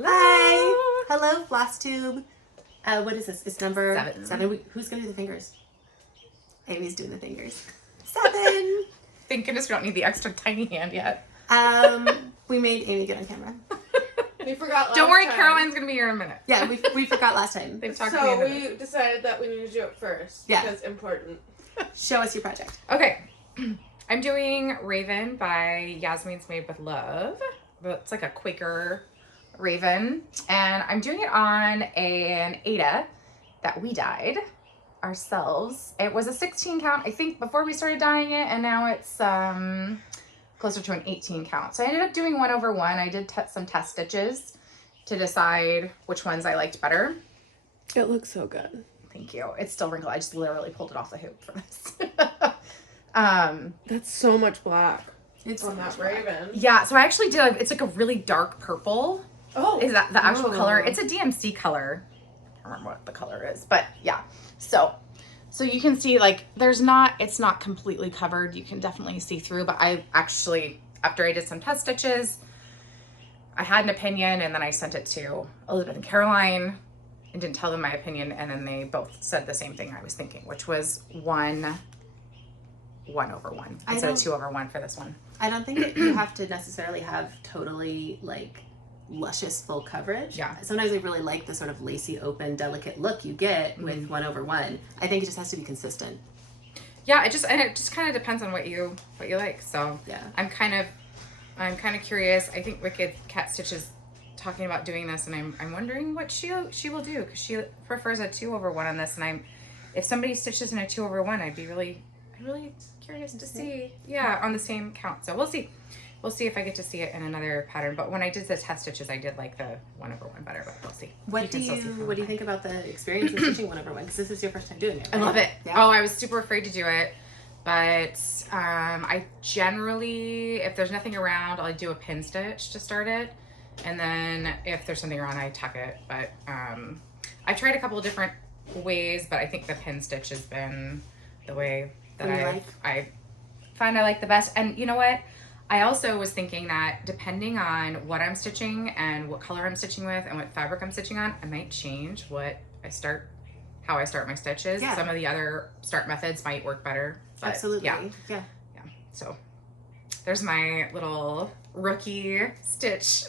Hello. Hi. Hello, Floss Tube. What is this? It's number 7. Who's going to do the fingers? Amy's doing the fingers. 7. Thank goodness we don't need the extra tiny hand yet. We made Aimee get on camera. We forgot last Don't worry, time. Caroline's going to be here in a minute. Yeah, we forgot last time. They've talked to me So into this. we decided that we need to do it first. Yeah. Because important. Show us your project. Okay. I'm doing Raven by Yasmins Made with Love. It's like a Quaker raven. And I'm doing it on an Aida that we dyed ourselves. It was a 16 count, I think, before we started dyeing it. And now it's closer to an 18 count. So I ended up doing 1/1. I did some test stitches to decide which ones I liked better. It looks so good. Thank you. It's still wrinkled. I just literally pulled it off the hoop for this. That's so much black. It's on that raven. Yeah, so I actually did, it's like a really dark purple. Oh. Is that the actual Oh. color? It's a DMC color. I don't remember what the color is, but yeah. So you can see like it's not completely covered. You can definitely see through, but I actually, after I did some test stitches, I had an opinion and then I sent it to Elizabeth and Caroline and didn't tell them my opinion. And then they both said the same thing I was thinking, which was 1/1 instead of 2/1 for this one. I don't think that you have to necessarily have totally like luscious full coverage. Yeah. Sometimes I really like the sort of lacy, open, delicate look you get with 1/1. I think it just has to be consistent. Yeah, it just kind of depends on what you like. So Yeah. I'm kind of curious. I think Wicked Cat Stitch is talking about doing this, and I'm wondering what she will do, because she prefers a 2/1 on this, and if somebody stitches in a 2/1, I'd be really curious to see. Yeah, on the same count. So we'll see. We'll see if I get to see it in another pattern. But when I did the test stitches, I did like the 1/1 better. But we'll see. What do you think about the experience of stitching 1/1? Because this is your first time doing it, right? I love it. Yeah. Oh, I was super afraid to do it, but I generally, if there's nothing around, I'll do a pin stitch to start it, and then if there's something around, I tuck it. But I've tried a couple of different ways, but I think the pin stitch has been the way that I find I like the best. And you know what? I also was thinking that depending on what I'm stitching and what color I'm stitching with and what fabric I'm stitching on, I might change how I start my stitches. Yeah. Some of the other start methods might work better. But Absolutely. Yeah. So there's my little rookie stitch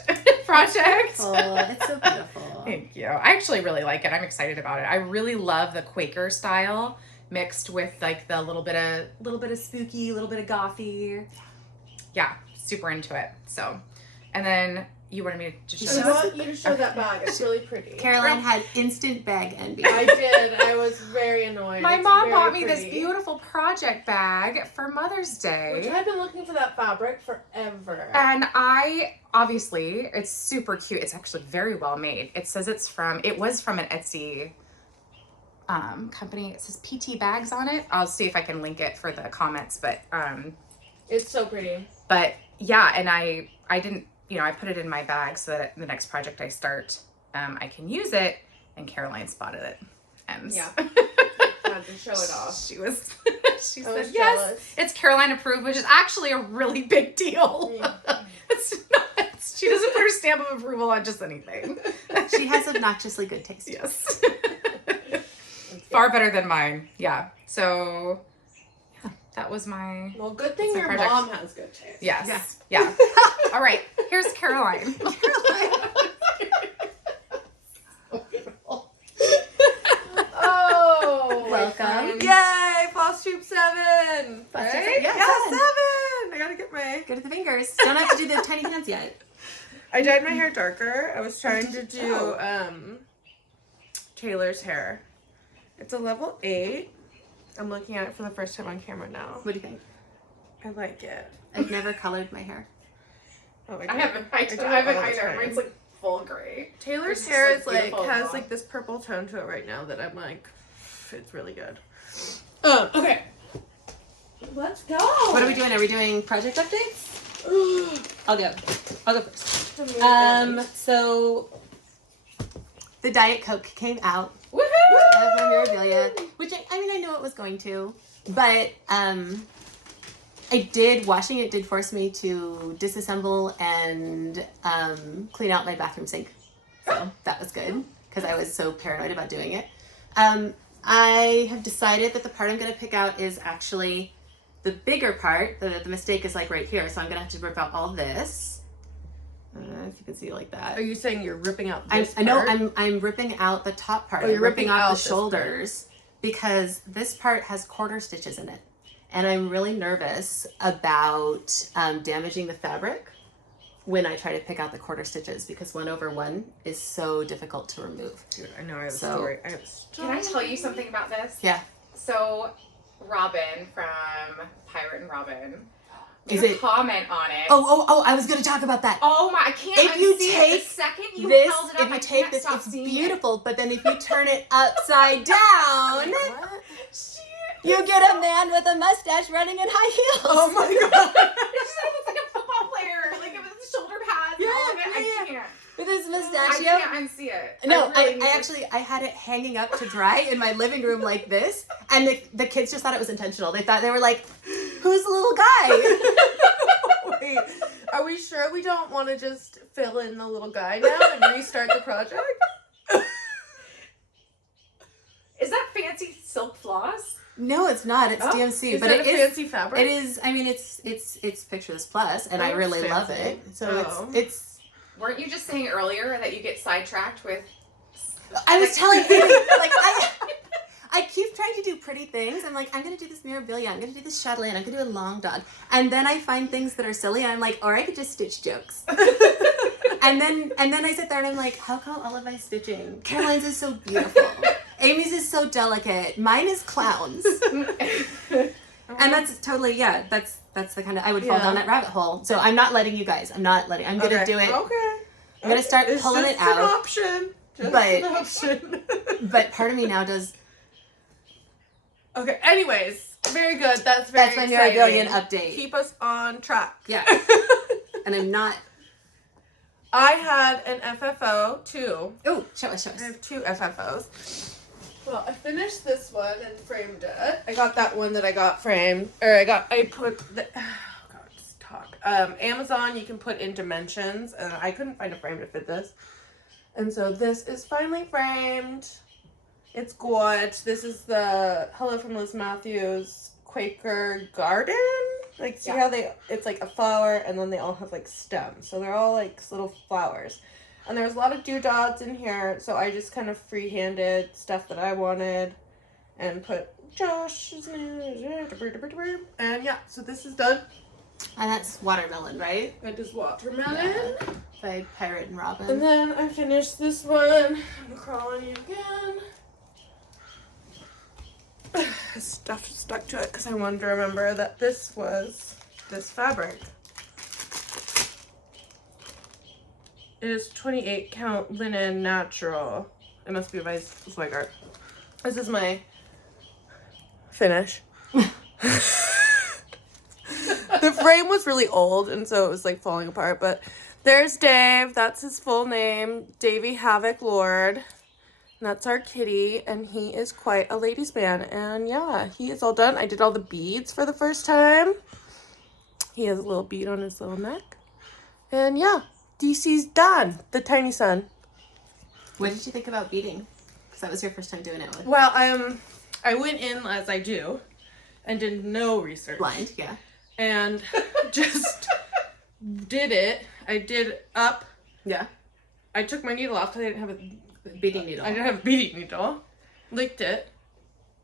project. Oh, it's so beautiful. Thank you. I actually really like it. I'm excited about it. I really love the Quaker style mixed with like the little bit of spooky, a little bit of gothy. Yeah, super into it. So, and then you wanted me to just show I want you to show that bag. It's really pretty. Caroline had instant bag envy. I did. I was very annoyed. My It's mom very bought me this pretty. beautiful project bag for Mother's Which Day. I've been looking for that fabric forever. And obviously, it's super cute. It's actually very well made. It says it was from an Etsy company. It says PT Bags on it. I'll see if I can link it for the comments, but It's so pretty. But yeah, and I didn't, I put it in my bag so that the next project I start, I can use it. And Caroline spotted it, and Yeah. Had to show it off. she said, was yes, jealous. it's Caroline approved, which is actually a really big deal. Yeah. It's not. She doesn't put her stamp of approval on just anything. She has obnoxiously good taste. Yes. Far better than mine. Yeah. So yeah, that was my. Well, good thing your project. mom has good taste. Yes. Yeah. All right. Here's Caroline. Oh, Welcome. Yay, Floss Tube 7. Floss Tube Right? 7, yeah, Yeah, 7. 7. I gotta get my... Go to the fingers. Don't have to do the tiny hands yet. I dyed my hair darker. I was trying to do Oh. Taylor's hair. It's a level 8. I'm looking at it for the first time on camera now. What do you think? I like it. I've never colored my hair. Oh, I haven't either. Mine's like full gray. Taylor's It's hair just, is like, like beautiful has as well. like this purple tone to it right now that I'm like, it's really good. Okay. Let's go. What are we doing? Are we doing project updates? I'll go first. So the Diet Coke came out Woohoo! of Mirabilia, which I knew it was going to, but washing it did force me to disassemble and clean out my bathroom sink. So that was good because I was so paranoid about doing it. I have decided that the part I'm going to pick out is actually the bigger part. The mistake is like right here. So I'm going to have to rip out all this. If you can see like that. Are you saying you're ripping out this I know part? I'm ripping out the top part. Oh, you're I'm ripping ripping out out the this shoulders because this part has quarter stitches in it. And I'm really nervous about damaging the fabric when I try to pick out the quarter stitches because 1/1 is so difficult to remove. Dude, I know I have a story. Can I tell you something about this? Yeah. So Robin from Pirate and Robin Is made a it comment on it. Oh, I was going to talk about that. Oh my, I can't If you unsee take it. The second you this, held it up, if you I take can't this, stop it's seeing beautiful, but then if you turn it upside down, What? you get a man with a mustache running in high heels. Oh my god. It's like a football player, like with the shoulder pads and all of it. I can't. With his I mustachio. can't unsee it. No, really need I to- actually, I had it hanging up to dry in my living room like this, and the kids just thought it was intentional. They thought, they were like, who's the little guy? Wait, are we sure we don't want to just fill in the little guy now and restart the project? Is that fancy silk floss? No, it's not. It's DMC, Is but that it a is. fancy fabric? It is. I mean, it's Pictureless Plus, and I Oh, really love fancy. it. So Oh. it's. Weren't you just saying earlier that you get sidetracked with? I was telling Aida, like I keep trying to do pretty things. I'm like, I'm gonna do this Mirabilia, I'm gonna do this chatelaine, I'm gonna do a long dog, and then I find things that are silly, and I'm like, or I could just stitch jokes. and then I sit there and I'm like, how come all of my stitching? Caroline's is so beautiful. Aimee's is so delicate. Mine is clowns. And that's totally, yeah, that's the kind of, I would fall down that rabbit hole. So I'm not letting you guys. I'm gonna do it. Okay. I'm gonna start It's pulling just it out. An option. Just But- an option. But part of me now does. Okay. Anyways, very good. That's very That's my exciting. Mirabilian update. Keep us on track. Yeah. And I'm not. I had an FFO too. Oh, show us. I have 2 FFOs. Well, I finished this one and framed it. I got that one that I got framed, or I put the, oh god, just talk. Amazon, you can put in dimensions, and I couldn't find a frame to fit this. And so this is finally framed. It's good. This is the Hello from Liz Mathews Quaker garden. Like, see how it's like a flower, and then they all have like stems. So they're all like little flowers. And there was a lot of doodads in here, so I just kind of free-handed stuff that I wanted and put Josh's name. And yeah, so this is done. And that's Watermelon, right? It is watermelon. Yeah. By Pirate and Robin. And then I finished this one. I'm crawling you again. Stuff stuck to it because I wanted to remember that this was this fabric. It is 28 count linen natural. It must be by Zweigart. This is my finish. The frame was really old and so it was like falling apart, but there's Dave. That's his full name. Davy Havoc Lord. And that's our kitty, and he is quite a ladies' man. And yeah, he is all done. I did all the beads for the first time. He has a little bead on his little neck. And yeah, DC's done. The tiny son. What did you think about beading? Because that was your first time doing it with. Well, I went in as I do and did no research. Blind, yeah. And just did it. I did up. Yeah. I took my needle off because I didn't have a Beading needle. I didn't have a beading needle. Licked it,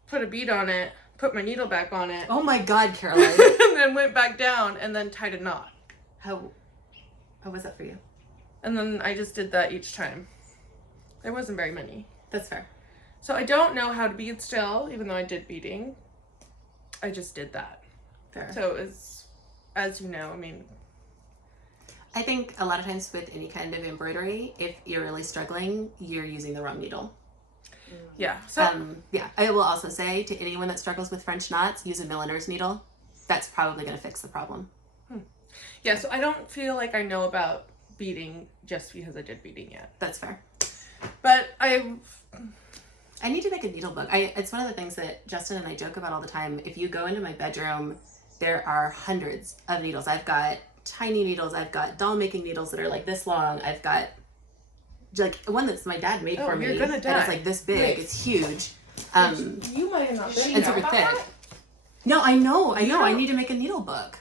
put a bead on it, put my needle back on it, Oh my God, Caroline. and then went back down and then tied a knot. How was that for you? And then I just did that each time. There wasn't very many. That's fair. So I don't know how to bead still, even though I did beading. I just did that. Fair. So it's, as you know, I mean, I think a lot of times with any kind of embroidery, if you're really struggling, you're using the wrong needle. yeah. So Yeah, I will also say to anyone that struggles with French knots, use a milliner's needle. That's probably going to fix the problem. yeah, so I don't feel like I know about beading just because I did beading yet. That's fair. But I need to make a needle book. It's one of the things that Justin and I joke about all the time. If you go into my bedroom, there are hundreds of needles. I've got tiny needles. I've got doll making needles that are like this long. I've got like one that's my dad made for me. You're gonna die. And it's like this big. Wait. It's huge. You might have not been. And super thick. No, I know. I need to make a needle book.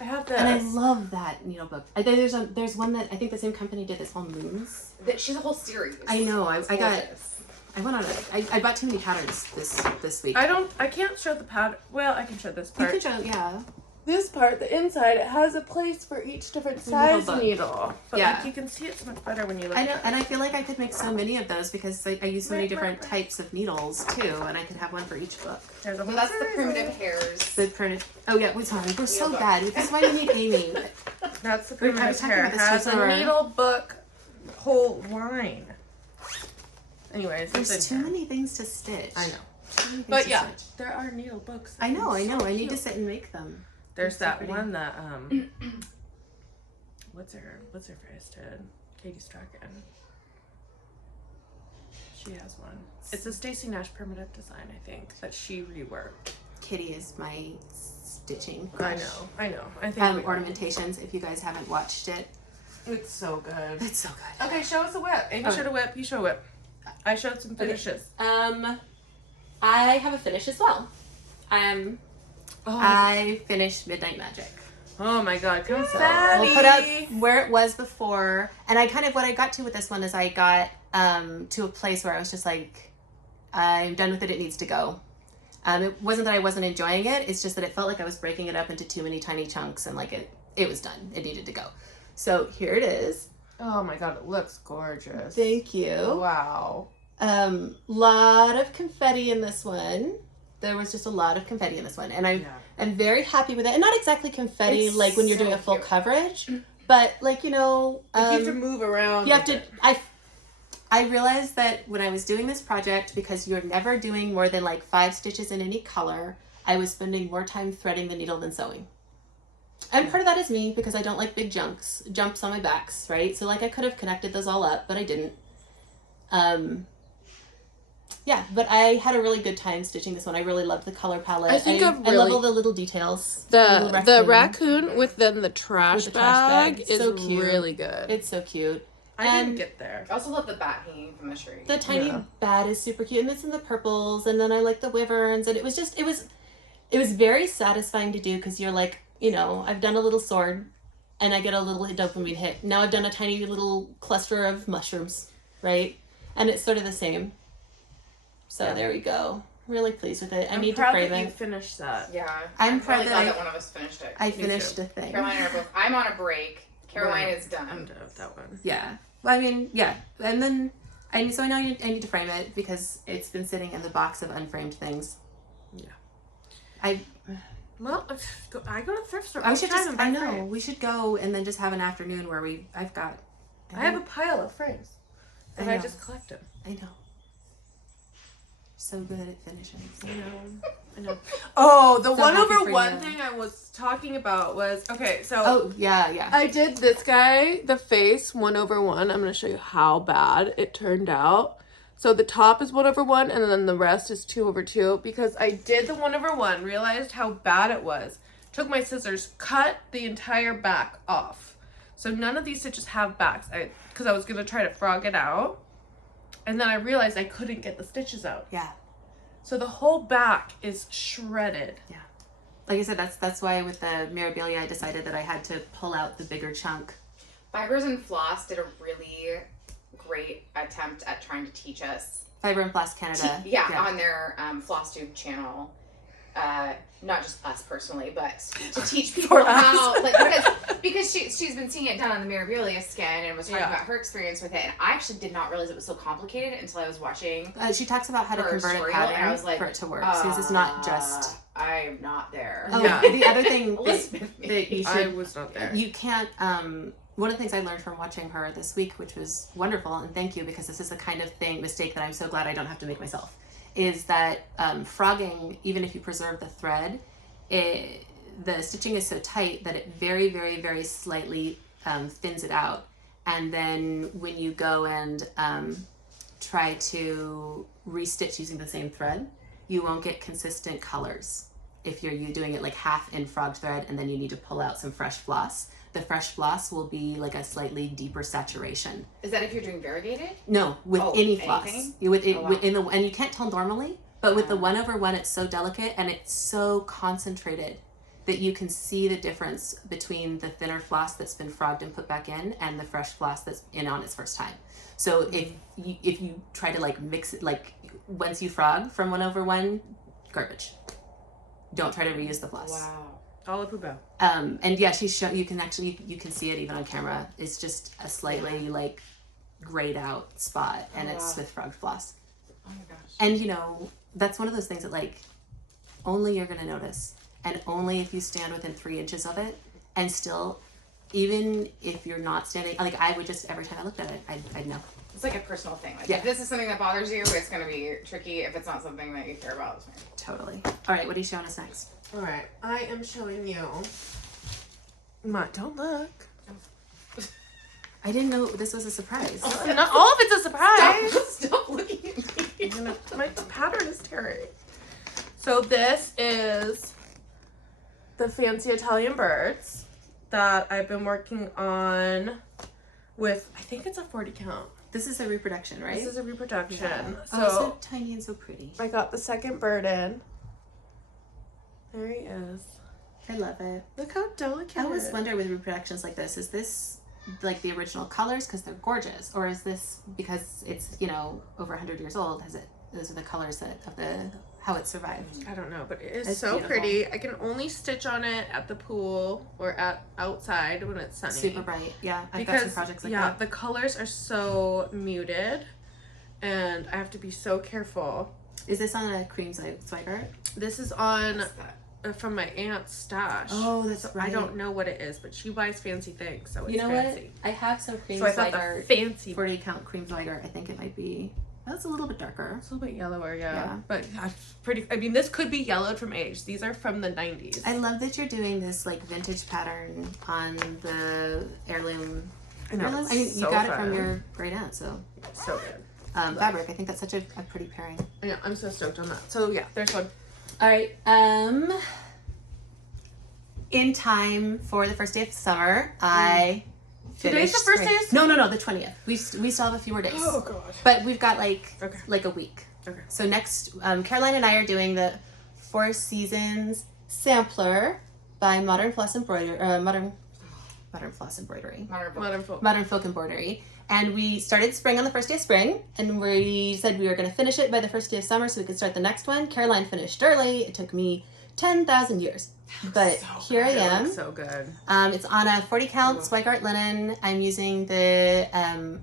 I have this. And I love that needle book. I think there's one that I think the same company did this called Moons. She's a whole series. I know. I went on I bought too many patterns this week. I can't show the pattern. Well, I can show this part. You can show, yeah. This part, the inside, it has a place for each different size needle. But like, you can see it so much better when you look at it. And I feel like I could make so many of those because I use so many different types of needles too, and I could have one for each book. There's a So that's the primitive hairs. The primitive. Oh yeah, we're sorry. We're so bad. This is why we need Aimee. That's the I primitive was talking hair. about It this has before. a needle book whole line. Anyways, There's too many things to stitch. I know. Too many things But to yeah, stitch. there are needle books. I know. I So need to cute. sit and make them. There's They're so that pretty. one that what's her face did? Katie Strachan. She has one. It's a Stacey Nash primitive design, I think, that she reworked. Kitty is my stitching. I know. I think we all- Ornamentations. If you guys haven't watched it, It's so good. it's so good. Okay, show us a whip. Amy showed a whip. You show a whip. I showed some finishes. I have a finish as well. I finished Midnight Magic. Oh my god, confetti! We'll put up where it was before, and what I got to with this one is I got to a place where I was just like, I'm done with it. It needs to go. It wasn't that I wasn't enjoying it. It's just that it felt like I was breaking it up into too many tiny chunks, and like it was done. It needed to go. So here it is. Oh my god, it looks gorgeous. Thank you. Wow. Lot of confetti in this one. There was just a lot of confetti in this one, and I'm very happy with it. And not exactly confetti It's like when you're so doing a full cute. coverage, but like you have to move around. you have to. I realized that when I was doing this project, because you're never doing more than like 5 stitches in any color, I was spending more time threading the needle than sewing. And part of that is me, because I don't like big jumps on my backs, right? So like I could have connected those all up, but I didn't. Yeah, but I had a really good time stitching this one. I really loved the color palette. I think I I've love really- all the little details. The raccoon with then the trash With the trash bag. bag is So cute. really good. It's so cute. I and didn't get there. I also love the bat hanging from the tree. The tiny bat is super cute, and it's in the purples, and then I like the wyverns, and it was very satisfying to do, because you're like, I've done a little sword, and I get a little dopamine hit. Now I've done a tiny little cluster of mushrooms, right? And it's sort of the same. So there we go. Really pleased with it. I need to proud frame that you it. finished that. Yeah. I'm proud proud that that one of us finished it. I finished too. a thing. Caroline and I are both. I'm on a break. Caroline is I'm done. done with that one. Yeah. Well, I mean, yeah. And then, I know I need to frame it, because it's been sitting in the box of unframed things. Yeah. Well, I go to the thrift store. I should just. I know frames. we should go and then just have an afternoon where I have a pile of frames, and I know. just collect them. I know. So good at finishing. I know. Oh, the So one happy over for one you. thing I was talking about was okay. So Oh yeah. I did this guy, the face 1/1. I'm gonna show you how bad it turned out. So the top is 1/1, and then the rest is 2/2. Because I did the 1/1, realized how bad it was. Took my scissors, cut the entire back off. So none of these stitches have backs. Because I was gonna try to frog it out, and then I realized I couldn't get the stitches out. Yeah. So the whole back is shredded. Yeah. Like I said, that's why with the Mirabilia I decided that I had to pull out the bigger chunk. Fibers and Floss did a really great attempt at trying to teach us. Fiber and Floss Canada. On their Floss Tube channel. Not just us personally, but to teach people how, because she's been seeing it done on the Mirabilia skin and was talking about her experience with it. And I actually did not realize it was so complicated until I was watching. She talks about how to her convert a tutorial, and I pattern was like, for it to work. Because it's not just. I'm not there. Oh, Yeah. the other thing Elizabeth, that you I should. was not there. You can't. One of the things I learned from watching her this week, which was wonderful, and thank you, because this is the kind of mistake that I'm so glad I don't have to make myself, is that frogging, even if you preserve the thread, the stitching is so tight that it very, very, very slightly thins it out. And then when you go and try to restitch using the same thread, you won't get consistent colors if you're doing it like half in frog thread and then you need to pull out some fresh floss. the fresh floss will be like a slightly deeper saturation. Is that if you're doing variegated? No, with any floss. Anything? With it, Oh, wow. and you can't tell normally, but with the 1/1, it's so delicate and it's so concentrated that you can see the difference between the thinner floss that's been frogged and put back in and the fresh floss that's in on its first time. So if you try to like mix it, like once you frog from 1/1, garbage. Don't try to reuse the floss. Wow. All a poubelle. And yeah, you can see it even on camera. It's just a slightly like grayed out spot, and it's with frogged floss. Oh my gosh. And you know, that's one of those things that like only you're gonna notice, and only if you stand within 3 inches of it. And still, even if you're not standing, like I would just, every time I looked at it, I'd know. It's like a personal thing. Like Yeah. if this is something that bothers you, it's gonna be tricky. If it's not something that you care about, it's fine. Totally. All right, what are you showing us next? All right, I am showing you. Don't look. I didn't know this was a surprise. Not all of it's a surprise. Stop looking at me. My pattern is tearing. So this is the fancy Italian birds that I've been working on with, I think it's a 40 count. This is a reproduction, right? This is a reproduction. Yeah. So, so tiny and so pretty. I got the second bird in. There he is. I love it. Look how delicate. I always wonder with reproductions like this, is this like the original colors because they're gorgeous, or is this because it's, you know, over 100 years old? Those are the colors of the how it survived. I don't know, but it is It's so beautiful. pretty. I can only stitch on it at the pool or at outside when it's sunny. Super bright. Yeah, I've got some projects like that. the colors are so muted, and I have to be so careful. Is this on a cream Zweigart? This is on What's that? from my aunt's stash. Oh, that's So right. I don't know what it is, but she buys fancy things, so it's You know fancy. what? I have some cream So I thought the Zweigart. fancy 40 count cream Zweigart. I think it might be. That's a little bit darker. It's a little bit yellower, yeah. Yeah. But pretty. I mean, this could be yellowed from age. These are from the 90s. I love that you're doing this like vintage pattern on the heirloom. I know. Heirloom? It's I mean, so you got it fun. from your great aunt, so So good. fabric. I think that's such a pretty pairing. Yeah, I'm so stoked on that. So yeah, there's one. All right. In time for the first day of summer, I Today's finished the first spring. day of No, the 20th. We still have a few more days. gosh. But we've got like Okay. a week. Okay. So next, Caroline and I are doing the Four Seasons sampler by Modern Floss Embroidery. Modern Floss Embroidery. Modern Folk Embroidery. And we started spring on the first day of spring, and we said we were going to finish it by the first day of summer so we could start the next one. Caroline finished early. It took me 10,000 years. But here I am. So good. It's on a 40 count Zweigart linen. I'm using the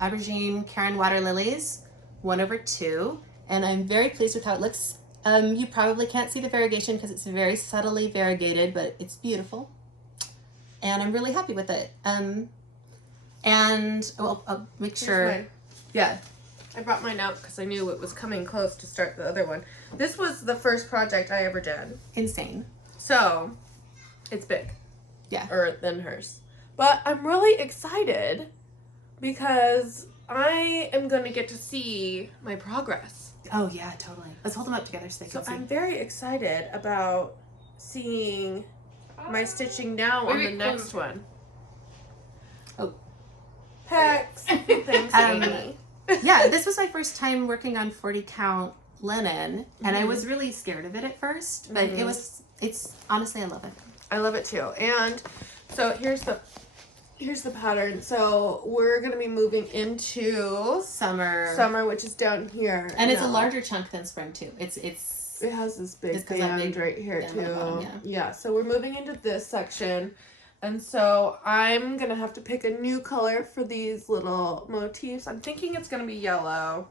Aubergine Karen Water Lilies 1/2, and I'm very pleased with how it looks. You probably can't see the variegation because it's very subtly variegated, but it's beautiful. And I'm really happy with it. And I'll make sure. Mine. Yeah. I brought mine out because I knew it was coming close to start the other one. This was the first project I ever did. Insane. So, it's big. Yeah. Than hers. But I'm really excited because I am going to get to see my progress. Oh, yeah, totally. Let's hold them up together so they So can see. I'm very excited about seeing my stitching now on the next one. Oh. Pecs. Thanks, Aimee. Yeah, this was my first time working on 40 count linen, and I was really scared of it at first, but it's honestly, I love it. I love it too. And so here's the pattern. So we're gonna be moving into Summer, which is down here. and it's a now. larger chunk than spring too. It has this big It's 'cause that band big right here band too. on the bottom, Yeah, so we're moving into this section. And so I'm gonna have to pick a new color for these little motifs. I'm thinking it's gonna be yellow.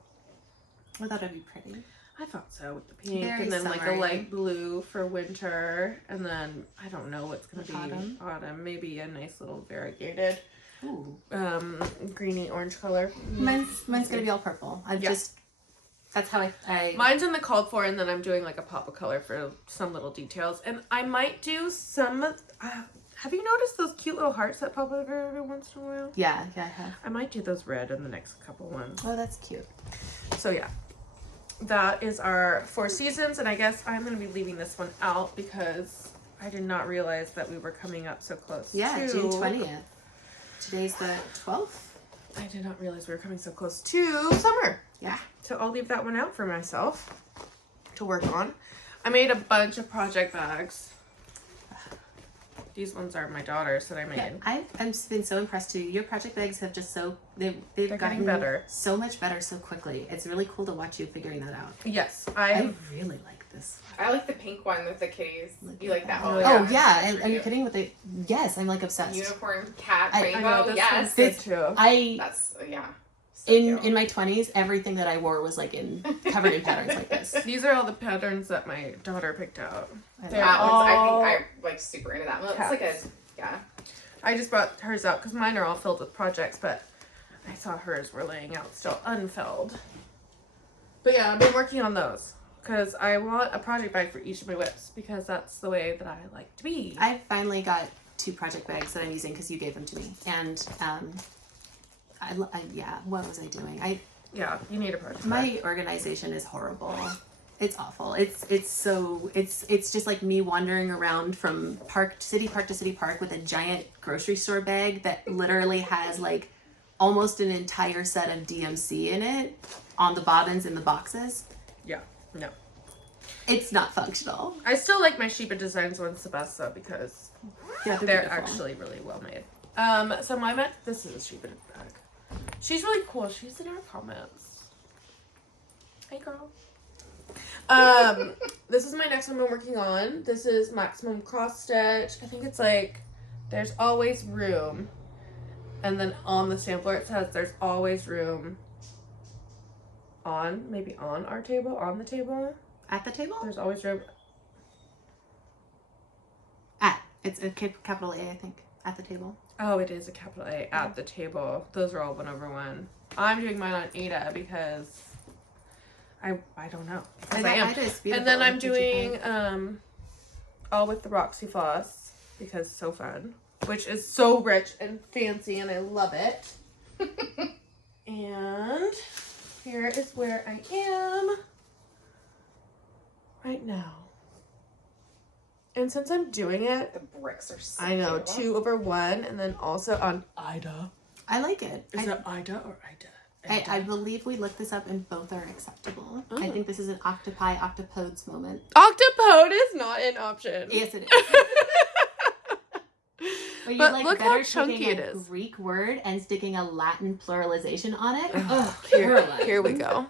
I thought it'd be pretty. I thought so, with the pink, Very and then like a summery. light blue for winter, and then I don't know what's gonna be Autumn. Maybe a nice little variegated Ooh. greeny orange color. Mine's gonna be all purple. That's how I Mine's in the called for, and then I'm doing like a pop of color for some little details, and I might do some. Have you noticed those cute little hearts that pop up every once in a while? yeah, I have. I might do those red in the next couple ones. Oh, that's cute. So yeah, that is our 4 seasons, and I guess I'm going to be leaving this one out because I did not realize that we were coming up so close. Yeah, to June 20th. Today's the 12th. I did not realize we were coming so close to summer. Yeah. So I'll leave that one out for myself to work on. I made a bunch of project bags. These ones are my daughter's that I made. Yeah, I've been so impressed too. Your project bags have just they've They're gotten getting better. so much better so quickly. It's really cool to watch you figuring that out. Yes, I really like this. I like the pink one with the kitties. You like that one? Oh yeah, and you're kidding with the yes, I'm like obsessed. Unicorn, cat, I rainbow. know, this Yes. one's good too. That's yeah. So in cute. my 20s, everything that I wore was like covered in patterns like this. These are all the patterns that my daughter picked out. They're That one's, all I think I'm like super into that one. It's like a yeah. I just brought hers out because mine are all filled with projects, but I saw hers were laying out still unfilled. But yeah, I've been working on those because I want a project bag for each of my whips because that's the way that I like to be. I finally got 2 project bags that I'm using because you gave them to me, and yeah, what was I doing? Yeah, you need a project bag. My organization is horrible. It's awful. It's just like me wandering around from city park to city park with a giant grocery store bag that literally has like almost an entire set of DMC in it on the bobbins in the boxes. Yeah, no. It's not functional. I still like my Sheba Designs ones the best though because Yeah, they're beautiful. actually really well made. So this is a Sheba bag. She's really cool. She's in our comments. Hey girl. This is my next one I'm working on. This is maximum cross stitch. I think it's like there's always room. And then on the sampler it says there's always room on the table. At the table? There's always room. It's a capital A, I think. At the table. Oh, it is a capital A at the table. Those are all 1/1. I'm doing mine on Aida because I don't know. Because I am. Aida is beautiful. And then I'm Did you doing find- all with the Roxy Floss because it's so fun, which is so rich and fancy and I love it. And here is where I am right now. And since I'm doing it, The bricks are so I know, cute. 2/1 and then also on Aida. I like it. Is it Aida or Aida? I believe we looked this up and both are acceptable. I think this is an octopodes moment. Octopode is not an option. Yes, it is. But, But like look better how chunky taking it a is. Greek word and sticking a Latin pluralization on it. Oh, Here we go.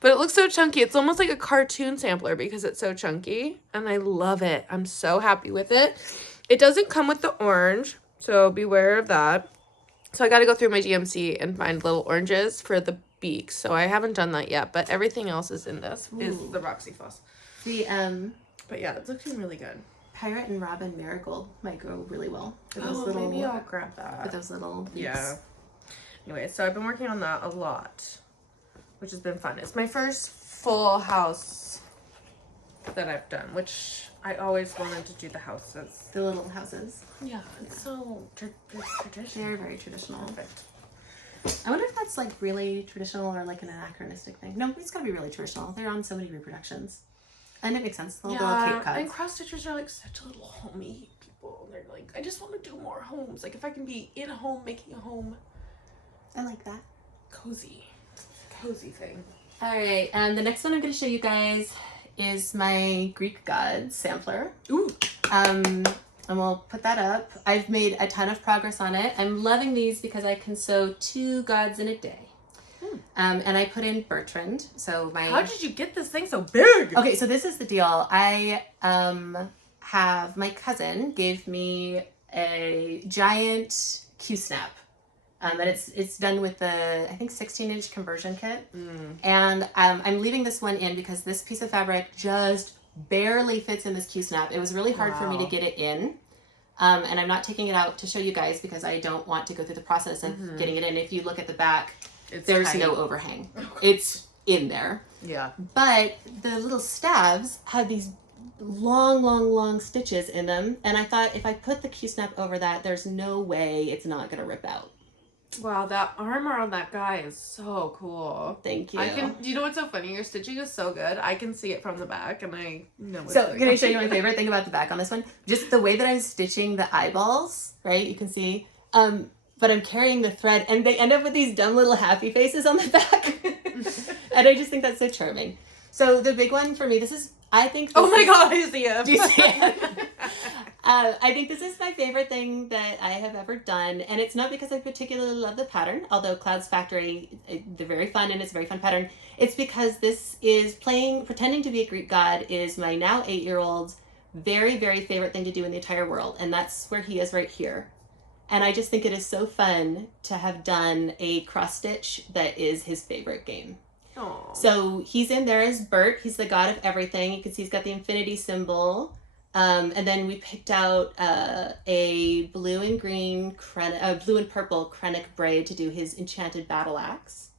But it looks so chunky. It's almost like a cartoon sampler because it's so chunky. And I love it. I'm so happy with it. It doesn't come with the orange, so beware of that. So I got to go through my DMC and find little oranges for the beaks. So I haven't done that yet, but everything else is in this. Is the Roxy Floss. The But yeah, it's looking really good. Pirate and Robin Marigold might go really well for those Maybe I'll grab that. for those little beaks. Yeah. Anyway, so I've been working on that a lot, which has been fun. It's my first full house that I've done, which I always wanted to do the houses. The little houses. Yeah, it's so traditional. They're very traditional. Perfect. I wonder if that's like really traditional or like an anachronistic thing. No, it's gotta be really traditional. They're on so many reproductions. And it makes sense. The little Cape Cod. And cross stitchers are like such a little homey people. They're like, I just want to do more homes. Like if I can be in a home, making a home I like that. cozy thing. All right, and the next one I'm going to show you guys is my Greek gods sampler. Ooh. And we'll put that up. I've made a ton of progress on it. I'm loving these because I can sew 2 gods in a day. And I put in Bertrand. So my How did you get this thing so big? Okay, so this is the deal. I have my cousin gave me a giant Q-snap. And it's done with the, I think, 16-inch conversion kit. And I'm leaving this one in because this piece of fabric just barely fits in this Q-snap. It was really hard for me to get it in. And I'm not taking it out to show you guys because I don't want to go through the process of getting it in. If you look at the back, there's tight. no overhang. It's in there. Yeah. But the little stabs had these long stitches in them. And I thought if I put the Q-snap over that, there's no way it's not going to rip out. Wow, that armor on that guy is so cool. Thank you. You know what's so funny? Your stitching is so good. I can see it from the back and I know what's So going can I on. show you my favorite thing about the back on this one? Just the way that I'm stitching the eyeballs, right? You can see But I'm carrying the thread, and they end up with these dumb little happy faces on the back. And I just think that's so charming. So the big one for me, I think... Oh my God, I see him. Do you see it? I think this is my favorite thing that I have ever done, and it's not because I particularly love the pattern, although Cloud's Factory, they're very fun, and it's a very fun pattern. It's because this is pretending to be a Greek god is my now 8-year-old's very, very favorite thing to do in the entire world, and that's where he is right here. And I just think it is so fun to have done a cross stitch that is his favorite game. Aww. So he's in there as Bert. He's the god of everything. You can see he's got the infinity symbol. And then we picked out a blue and purple Kreinik braid to do his enchanted battle axe.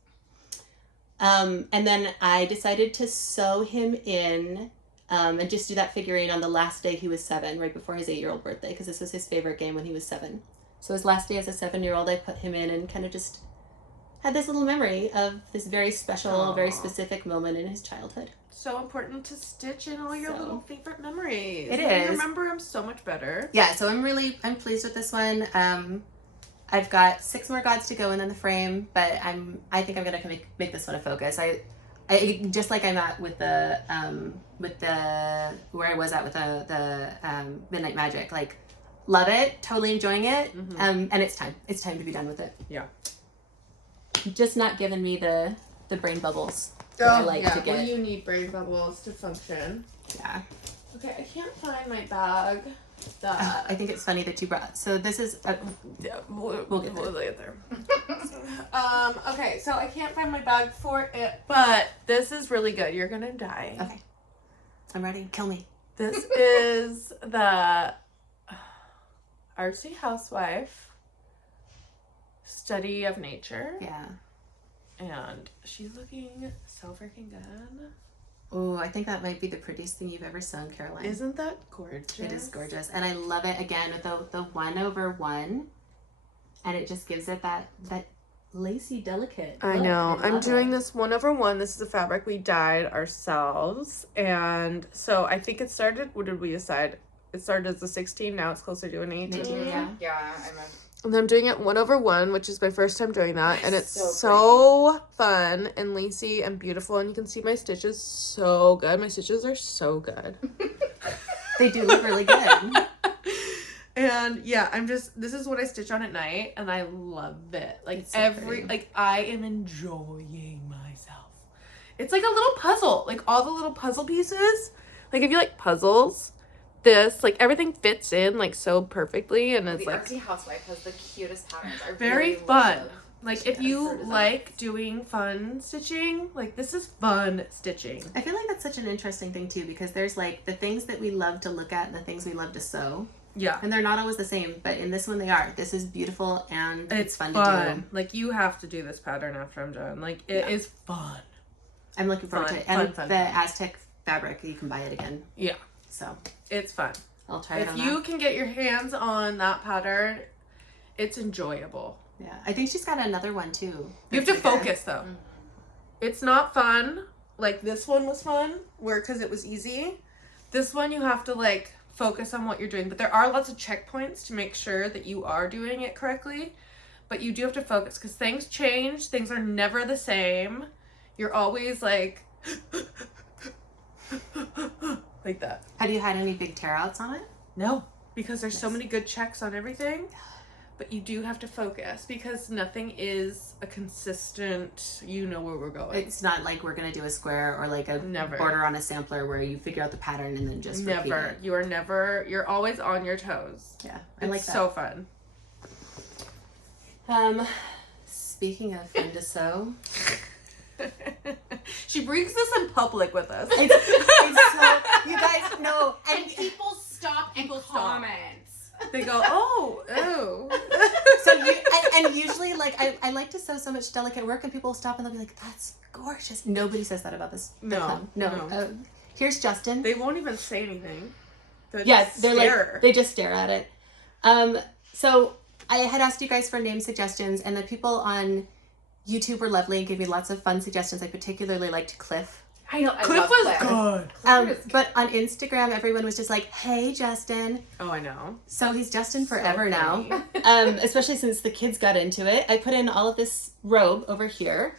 And then I decided to sew him in and just do that figurine on the last day he was 7, right before his 8-year-old birthday, because this was his favorite game when he was 7. So his last day as a 7-year-old, I put him in and kind of just had this little memory of this very special, very specific moment in his childhood. So important to stitch in all your little favorite memories. It is. is. Remember them so much better. Yeah, so I'm pleased with this one. I've got 6 more gods to go in the frame, but I think I'm gonna make this one a focus. I just like I'm at with the where I was at with the Midnight Magic, like love it, totally enjoying it, and it's time to be done with it. Yeah. Just not giving me the brain bubbles that I like to get. Well, you need brain bubbles to function. Yeah. Okay, I can't find my bag. I think it's funny that you brought. So this is. We'll get there. Okay, so I can't find my bag for it, but this is really good. You're gonna die. Okay. I'm ready. Kill me. This is the Artsy Housewife study of nature. Yeah. And she's looking so freaking good. Oh, I think that might be the prettiest thing you've ever sewn, Caroline. Isn't that gorgeous? It is gorgeous. And I love it, again, with the 1/1. And it just gives it that lacy, delicate I look. know. I'm doing it. this 1/1. This is a fabric we dyed ourselves. And so I think it started, what did we decide? It started as a 16, now it's closer to an 18. Yeah, And I'm doing it 1/1, which is my first time doing that. And it's so fun and lacy and beautiful. And you can see my stitches so good. My stitches are so good. They do look really good. And yeah, this is what I stitch on at night. And I love it. Like It's so pretty. I am enjoying myself. It's like a little puzzle. Like all the little puzzle pieces. Like if you like puzzles, everything fits in like so perfectly, and it's the like Artsy Housewife has the cutest patterns. I very really fun. love Like if you like doing fun stitching, like this is fun stitching. I feel like that's such an interesting thing too, because there's like the things that we love to look at and the things we love to sew. Yeah. And they're not always the same, but in this one they are. This is beautiful and it's fun to do. Like you have to do this pattern after I'm done. Like it is fun. I'm looking forward to it. And the Aztec fabric, you can buy it again. Yeah. So it's fun. I'll try it If on you that. can get your hands on that pattern, it's enjoyable. Yeah. I think she's got another one too. You have to focus though. It's not fun. Like this one was fun, because it was easy. This one you have to like focus on what you're doing, but there are lots of checkpoints to make sure that you are doing it correctly. But you do have to focus because things change. Things are never the same. You're always like like that. Have you had any big tear outs on it? No, because there's so many good checks on everything. But you do have to focus because nothing is a consistent, you know where we're going. It's not like we're going to do a square or like a border on a sampler where you figure out the pattern and then just repeat it. You're always on your toes. Yeah, I like that. It's so fun. Speaking of fun to sew. She brings this in public with us. It's so, you guys know. And people stop and comment. They go, oh. So and usually, like, I like to sew so much delicate work, and people stop and they'll be like, "That's gorgeous." Nobody says that about this. No. Here's Justin. They won't even say anything. They're like, they just stare at it. So I had asked you guys for name suggestions, and the people on YouTube were lovely and gave me lots of fun suggestions. I particularly liked Cliff. I know. I Cliff love was Cliff. good. Cliff is good. But on Instagram, everyone was just like, "Hey, Justin." Oh, I know. So he's Justin So forever now. funny. Especially since the kids got into it. I put in all of this robe over here.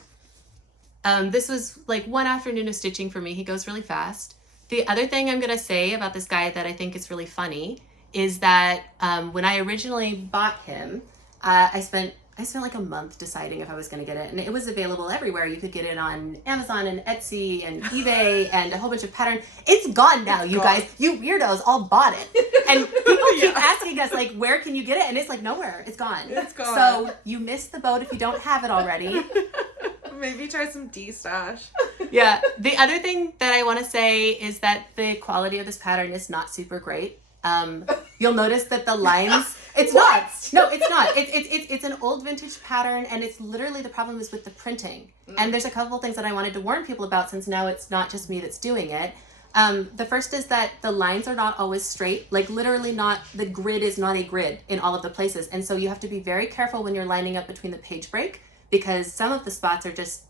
This was like one afternoon of stitching for me. He goes really fast. The other thing I'm going to say about this guy that I think is really funny is that when I originally bought him, I spent like a month deciding if I was going to get it, and it was available everywhere. You could get it on Amazon and Etsy and eBay and a whole bunch of pattern. It's gone now, you guys. You weirdos all bought it. And people keep asking us, like, where can you get it? And it's like, nowhere. It's gone. It's gone. So you missed the boat if you don't have it already. Maybe try some D-stash. Yeah. The other thing that I want to say is that the quality of this pattern is not super great. You'll notice that the lines, it's not. No, it's not. It's an old vintage pattern, and it's literally, the problem is with the printing. And there's a couple things that I wanted to warn people about, since now it's not just me that's doing it. The first is that the lines are not always straight, like literally not, the grid is not a grid in all of the places. And so you have to be very careful when you're lining up between the page break, because some of the spots are just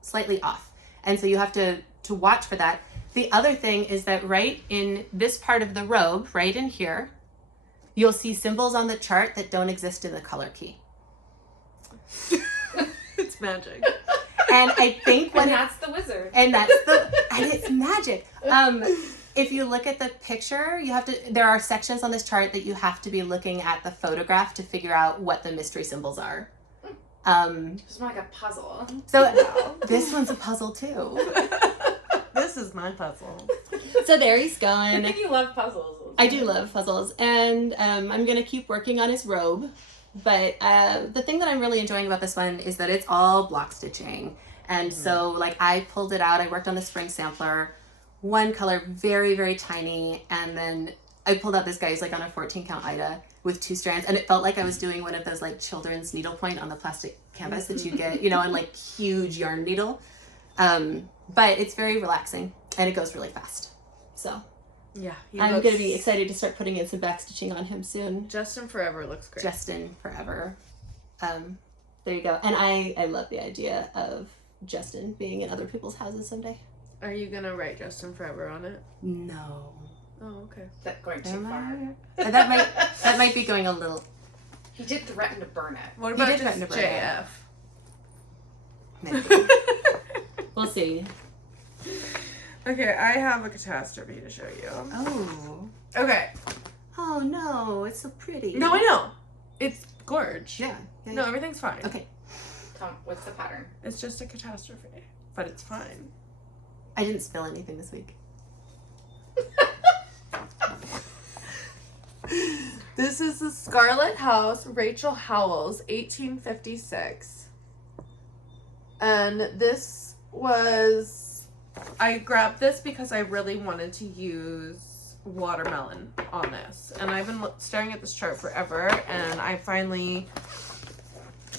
slightly off. And so you have to watch for that. The other thing is that right in this part of the robe, right in here, you'll see symbols on the chart that don't exist in the color key. It's magic. And I think when And that's the wizard. and it's magic. If you look at the picture, there are sections on this chart that you have to be looking at the photograph to figure out what the mystery symbols are. It's more like a puzzle. So this one's a puzzle too. This is my puzzle. So there he's I going. think you love puzzles. I do love puzzles, and I'm gonna keep working on his robe. But the thing that I'm really enjoying about this one is that it's all block stitching, and so like I pulled it out. I worked on the spring sampler, one color, very very tiny, and then I pulled out this guy who's like on a 14 count Aida with 2 strands, and it felt like I was doing one of those like children's needlepoint on the plastic canvas that you get, on like huge yarn needle. But it's very relaxing, and it goes really fast. So Yeah. I'm going to be excited to start putting in some back stitching on him soon. Justin Forever looks great. Justin Forever. There you go. And I love the idea of Justin being in other people's houses someday. Are you going to write Justin Forever on it? No. Oh, okay. Is that going too far? That might be going a little. He did threaten to burn it. What He about did just threaten to burn it. JF? Maybe. We'll see. Okay, I have a catastrophe to show you. Oh. Okay. Oh no, it's so pretty. No, I know. It's gorge. Yeah. No, everything's fine. Okay. Tom, what's the pattern? It's just a catastrophe, but it's fine. I didn't spill anything this week. This is the Scarlet House, Rachel Howells, 1856. And this was, I grabbed this because I really wanted to use watermelon on this. And I've been staring at this chart forever, and I finally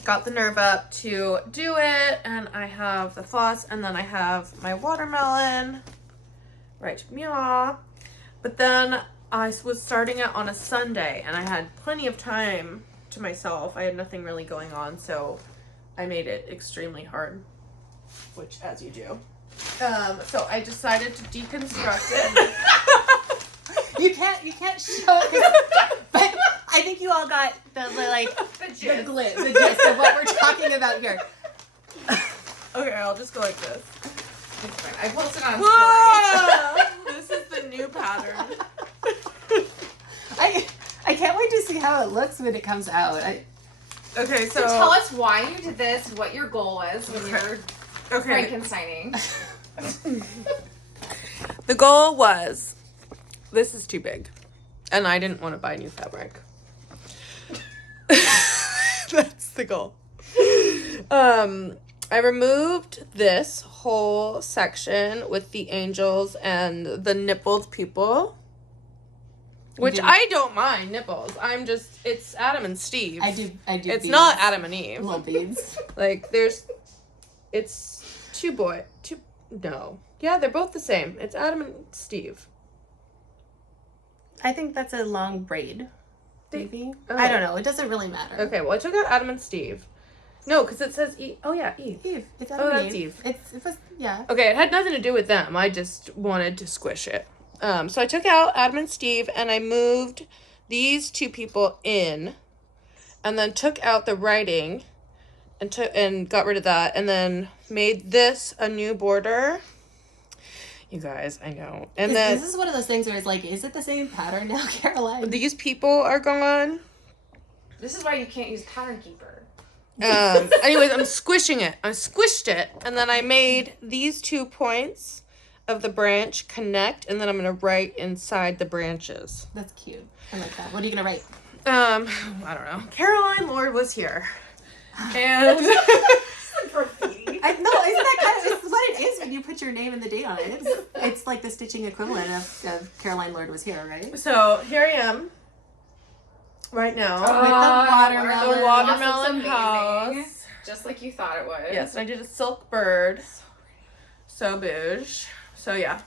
got the nerve up to do it. And I have the floss, and then I have my watermelon. Right, meow. But then I was starting it on a Sunday, and I had plenty of time to myself. I had nothing really going on, so I made it extremely hard, which, as you do. So I decided to deconstruct it. You can't show it, but I think you all got the gist of what we're talking about here. Okay, I'll just go like this. I posted on Whoa! This is the new pattern. I can't wait to see how it looks when it comes out. Okay, So tell us why you did this, what your goal was when you were Frankensteining. The goal was, this is too big, and I didn't want to buy new fabric. That's the goal. I removed this whole section with the angels and the nippled people, which I don't mind nipples. It's Adam and Steve. I do. It's It's not Adam and Eve. Little beads. Like, it's no. Yeah, they're both the same. It's Adam and Steve. I think that's a long braid. Maybe. Oh. I don't know. It doesn't really matter. Okay, well, I took out Adam and Steve. No, because it says Eve. Oh, yeah, Eve. Eve. It's Oh, Adam and that's Eve. It was, yeah. Okay, it had nothing to do with them. I just wanted to squish it. So I took out Adam and Steve, and I moved these two people in, and then took out the writing, and got rid of that, and then made this a new border. You guys, I know. And then this is one of those things where it's like, is it the same pattern now, Caroline? these people are gone. This is why you can't use Pattern Keeper. Anyways, I'm squishing it. I squished it, and then I made these 2 points of the branch connect, and then I'm gonna write inside the branches. That's cute. I like that. What are you gonna write? I don't know. Caroline Lord was here, and Graffiti. No, isn't that kind of it's what it is when you put your name and the date on it? It's like the stitching equivalent of Caroline Lord was here, right? so here I am, right now. With the The watermelon house. Just like you thought it would. Yes, I did a silk bird. So bouge. So yeah.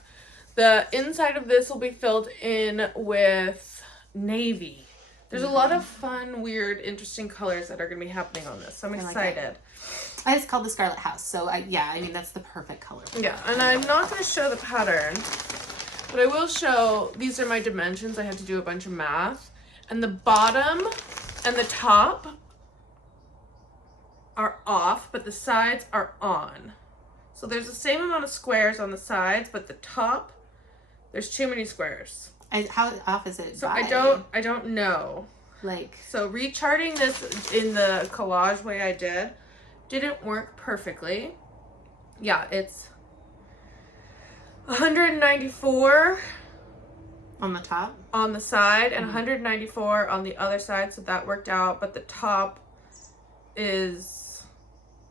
The inside of this will be filled in with navy. There's a lot of fun, weird, interesting colors that are going to be happening on this. So I'm excited. I just called the Scarlet House, so I mean that's the perfect color. Yeah, and I'm not going to show the pattern, but I will show, these are my dimensions. I had to do a bunch of math. And the bottom and the top are off, but the sides are on. So there's the same amount of squares on the sides, but the top, there's too many squares. How off is it? So by? I don't know. Like, So recharting this in the collage way I didn't work perfectly. Yeah, it's 194 on the top. on the side and 194 on the other side, so that worked out, but the top is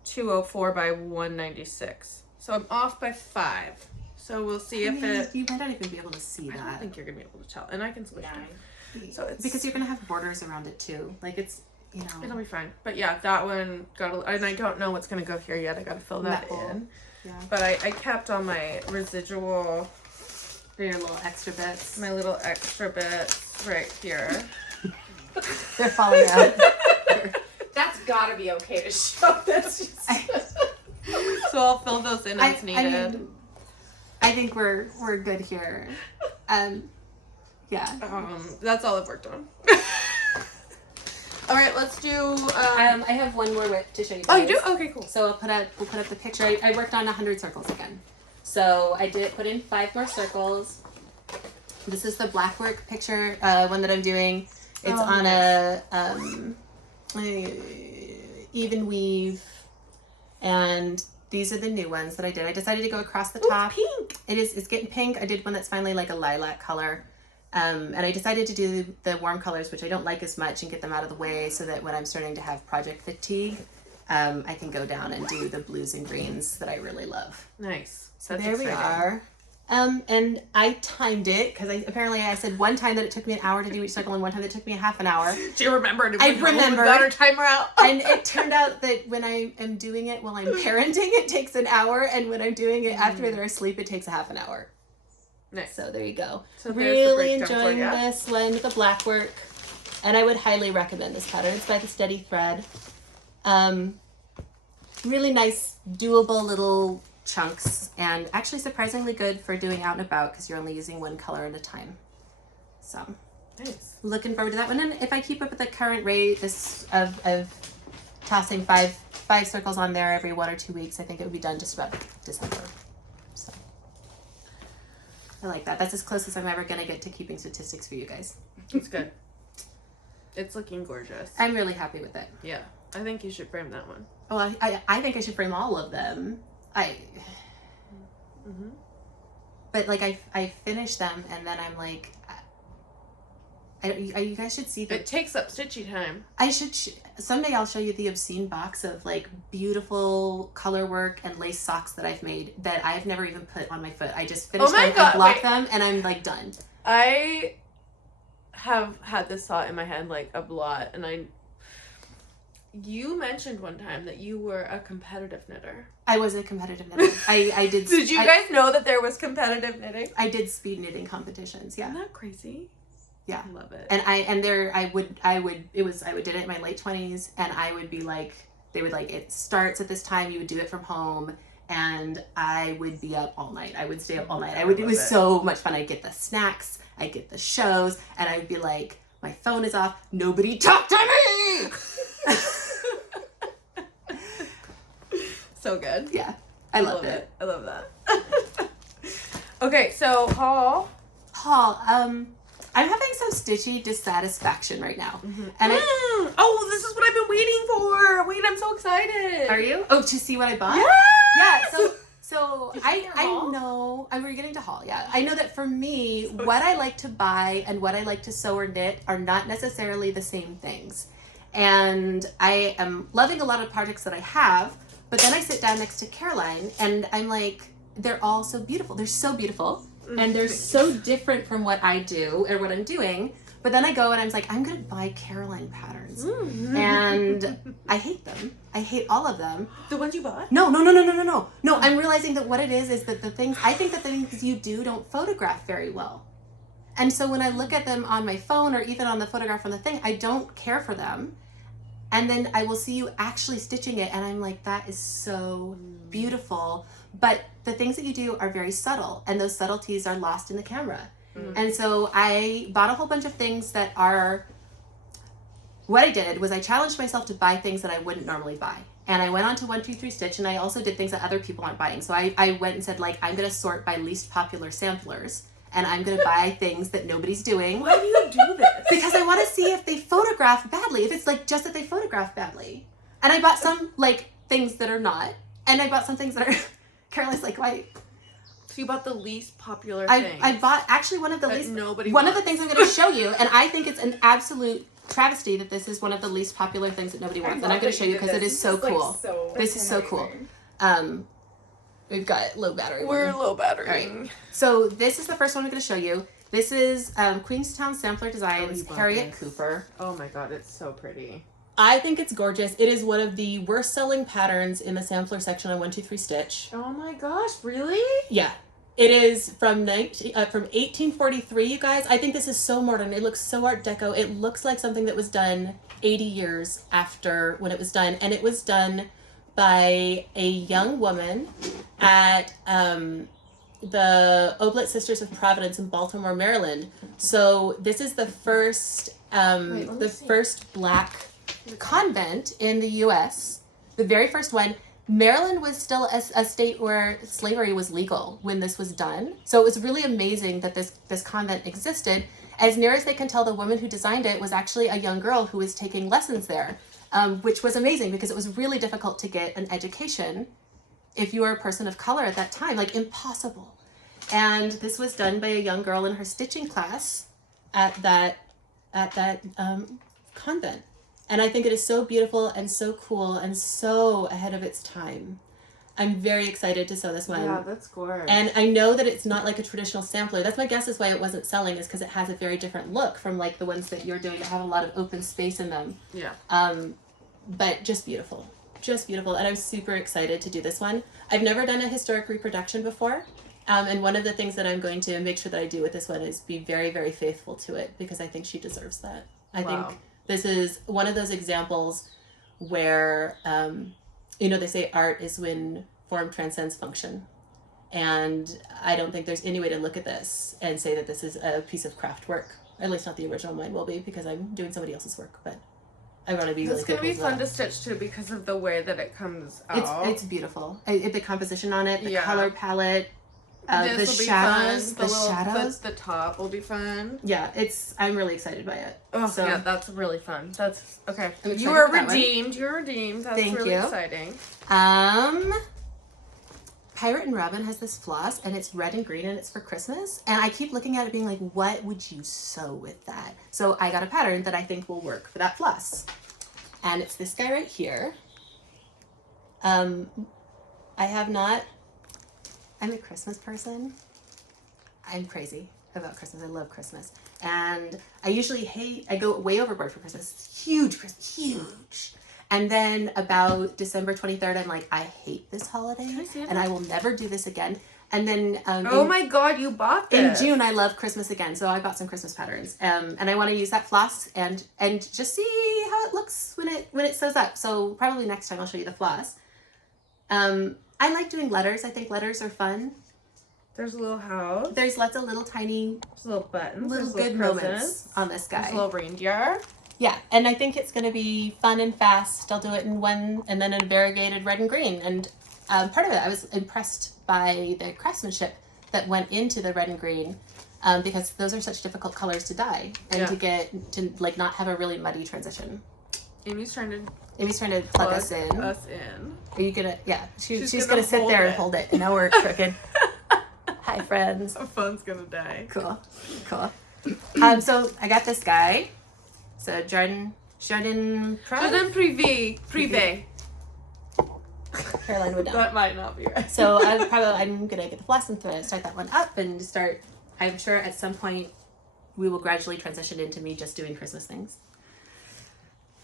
204 by 196. So I'm off by 5. So we'll see if it... You might not even be able to see I that. don't think you're going to be able to tell. And I can switch it. So it's... Because you're going to have borders around it too. Like it's, you know... It'll be fine. But yeah, that one got a... And I don't know what's going to go here yet. I got to fill that No. in. Yeah. But I kept all my residual... Your little extra bits. My little extra bits right here. They're falling out. That's gotta be okay to show. That's just... So I'll fill those in as needed. I think we're good here. Yeah. That's all I've worked on. All right, let's do. I have one more to show you guys. Oh, you do? Okay, cool. So we'll put up the picture. I worked on 100 circles again. So I did put in 5 more circles. This is the Blackwork picture, one that I'm doing. It's on a even weave, and these are the new ones that I did. I decided to go across the top. Pink. It's getting pink. I did one that's finally like a lilac color. And I decided to do the warm colors, which I don't like as much, and get them out of the way so that when I'm starting to have project fatigue, I can go down and do the blues and greens that I really love. Nice. So there we are. And I timed it because I said one time that it took me an hour to do each circle and one time that it took me a half an hour. Do you remember? I remember. We got our timer out. And it turned out that when I am doing it while I'm parenting, it takes an hour, and when I'm doing it after they're asleep, it takes a half an hour. Nice. So there you go. So really enjoying this one with the Blackwork, and I would highly recommend this pattern. It's by the Steady Thread. Really nice, doable little chunks, and actually surprisingly good for doing out and about because you're only using one color at a time. So nice. Looking forward to that one. And if I keep up with the current rate of tossing five circles on there every 1 or 2 weeks, I think it would be done just about December. So I like that. That's as close as I'm ever gonna get to keeping statistics for you guys. It's good. It's looking gorgeous. I'm really happy with it. Yeah, I think you should frame that one. Well, I think I should frame all of them. But like I finish them and then I'm like, you guys should see that. It takes up stitchy time. I should someday I'll show you the obscene box of like beautiful color work and lace socks that I've made that I've never even put on my foot. I just finished them and blocked them and I'm like done. I have had this thought in my head like a lot, and you mentioned one time that you were a competitive knitter. I was a competitive knitter. I did. Did you guys know that there was competitive knitting? I did speed knitting competitions. Yeah. Isn't that crazy? Yeah. I love it. And I would did it in my late 20s, and I would be like They would like, it starts at this time, you would do it from home, and I would be up all night. I would stay up all night. It was so much fun. I'd get the snacks, I'd get the shows, and I'd be like, my phone is off, nobody talk to me! So good. Yeah, I loved it. I love that. Okay, so haul. I'm having some stitchy dissatisfaction right now. And oh, this is what I've been waiting for. Wait, I'm so excited. Are you? Oh, to see what I bought? Yes! Yeah, so I know, we're getting to haul, yeah. I know that for me, what I like to buy and what I like to sew or knit are not necessarily the same things. And I am loving a lot of projects that I have, but then I sit down next to Caroline and I'm like, they're all so beautiful. They're so beautiful. And they're so different from what I do or what I'm doing. But then I go and I'm like, I'm going to buy Caroline patterns. And I hate them. I hate all of them. The ones you bought? No, I'm realizing that what it is that I think the things you do don't photograph very well. And so when I look at them on my phone or even on the photograph on the thing, I don't care for them. And then I will see you actually stitching it and I'm like, that is so beautiful. But the things that you do are very subtle and those subtleties are lost in the camera. And so I bought a whole bunch of things that are, what I did was I challenged myself to buy things that I wouldn't normally buy. And I went on to 123 Stitch and I also did things that other people aren't buying. So I went and said like, I'm going to sort by least popular samplers and I'm going to buy things that nobody's doing. Why do you do this? Because I want to see if they photograph badly, if it's like just that they photograph badly. And I bought some like things that are not. And I bought some things that are, Caroline's like, why? So you bought the least popular thing. I bought actually one of the least, nobody one wants. of the things I'm going to show you, and I think it's an absolute travesty that this is one of the least popular things that nobody wants. And I'm going to show you because it is so cool. This is so cool. We've got low battery. We're low battery. All right. So this is the first one I'm going to show you. This is Queenstown Sampler Designs, Harriet Cooper. Oh my god, it's so pretty. I think it's gorgeous. It is one of the worst selling patterns in the sampler section on 123 Stitch. Oh my gosh, really? Yeah. It is from 1843, you guys. I think this is so modern. It looks so Art Deco. It looks like something that was done 80 years after when it was done. And it was done by a young woman at the Oblate Sisters of Providence in Baltimore, Maryland. So this is the first first black convent in the U.S., the very first one. Maryland was still a state where slavery was legal when this was done. So it was really amazing that this convent existed. As near as they can tell, the woman who designed it was actually a young girl who was taking lessons there, which was amazing because it was really difficult to get an education if you were a person of color at that time, like impossible. And this was done by a young girl in her stitching class at that convent. And I think it is so beautiful and so cool and so ahead of its time. I'm very excited to sew this one. Yeah, that's gorgeous. And I know that it's not like a traditional sampler. That's my guess is why it wasn't selling, is because it has a very different look from like the ones that you're doing that have a lot of open space in them. Yeah. But just beautiful. Just beautiful. And I'm super excited to do this one. I've never done a historic reproduction before. And one of the things that I'm going to make sure that I do with this one is be very, very faithful to it because I think she deserves that. I think this is one of those examples where, they say art is when form transcends function. And I don't think there's any way to look at this and say that this is a piece of craft work. At least not the original. Mine will be because I'm doing somebody else's work. But I want to be really faithful to that. It's going to be fun to stitch too because of the way that it comes out. It's beautiful. The composition on it, the color palette. The shadows, the top will be fun. Yeah, I'm really excited by it. Oh, so, yeah, that's really fun. That's okay. You are redeemed. You're redeemed. That's really exciting. Pirate and Robin has this floss, and it's red and green, and it's for Christmas. And I keep looking at it, being like, "What would you sew with that?" So I got a pattern that I think will work for that floss, and it's this guy right here. I'm a Christmas person. I'm crazy about Christmas. I love Christmas. And I go way overboard for Christmas. Huge Christmas, huge. And then about December 23rd, I'm like, I hate this holiday and I will never do this again. And then Oh my god, you bought in this. June I love Christmas again, so I bought some Christmas patterns. And I want to use that floss and just see how it looks when it sews up. So probably next time I'll show you the floss. I like doing letters. I think letters are fun. There's a little house. There's lots of little tiny There's little buttons. little There's good presents. moments on this guy. There's a little reindeer. Yeah, and I think it's going to be fun and fast. I'll do it in one and then in variegated red and green. And part of it, I was impressed by the craftsmanship that went into the red and green because those are such difficult colors to dye and to like not have a really muddy transition. Aimee's trying to plug us in. Are you gonna? Yeah, she's gonna sit there and hold it. And now we're crooked. Hi, friends. Our phone's gonna die. Cool. So I got this guy. So Jardin Privé. Caroline would know. That might not be right. So I'm gonna get the floss and start that one up and start. I'm sure at some point we will gradually transition into me just doing Christmas things.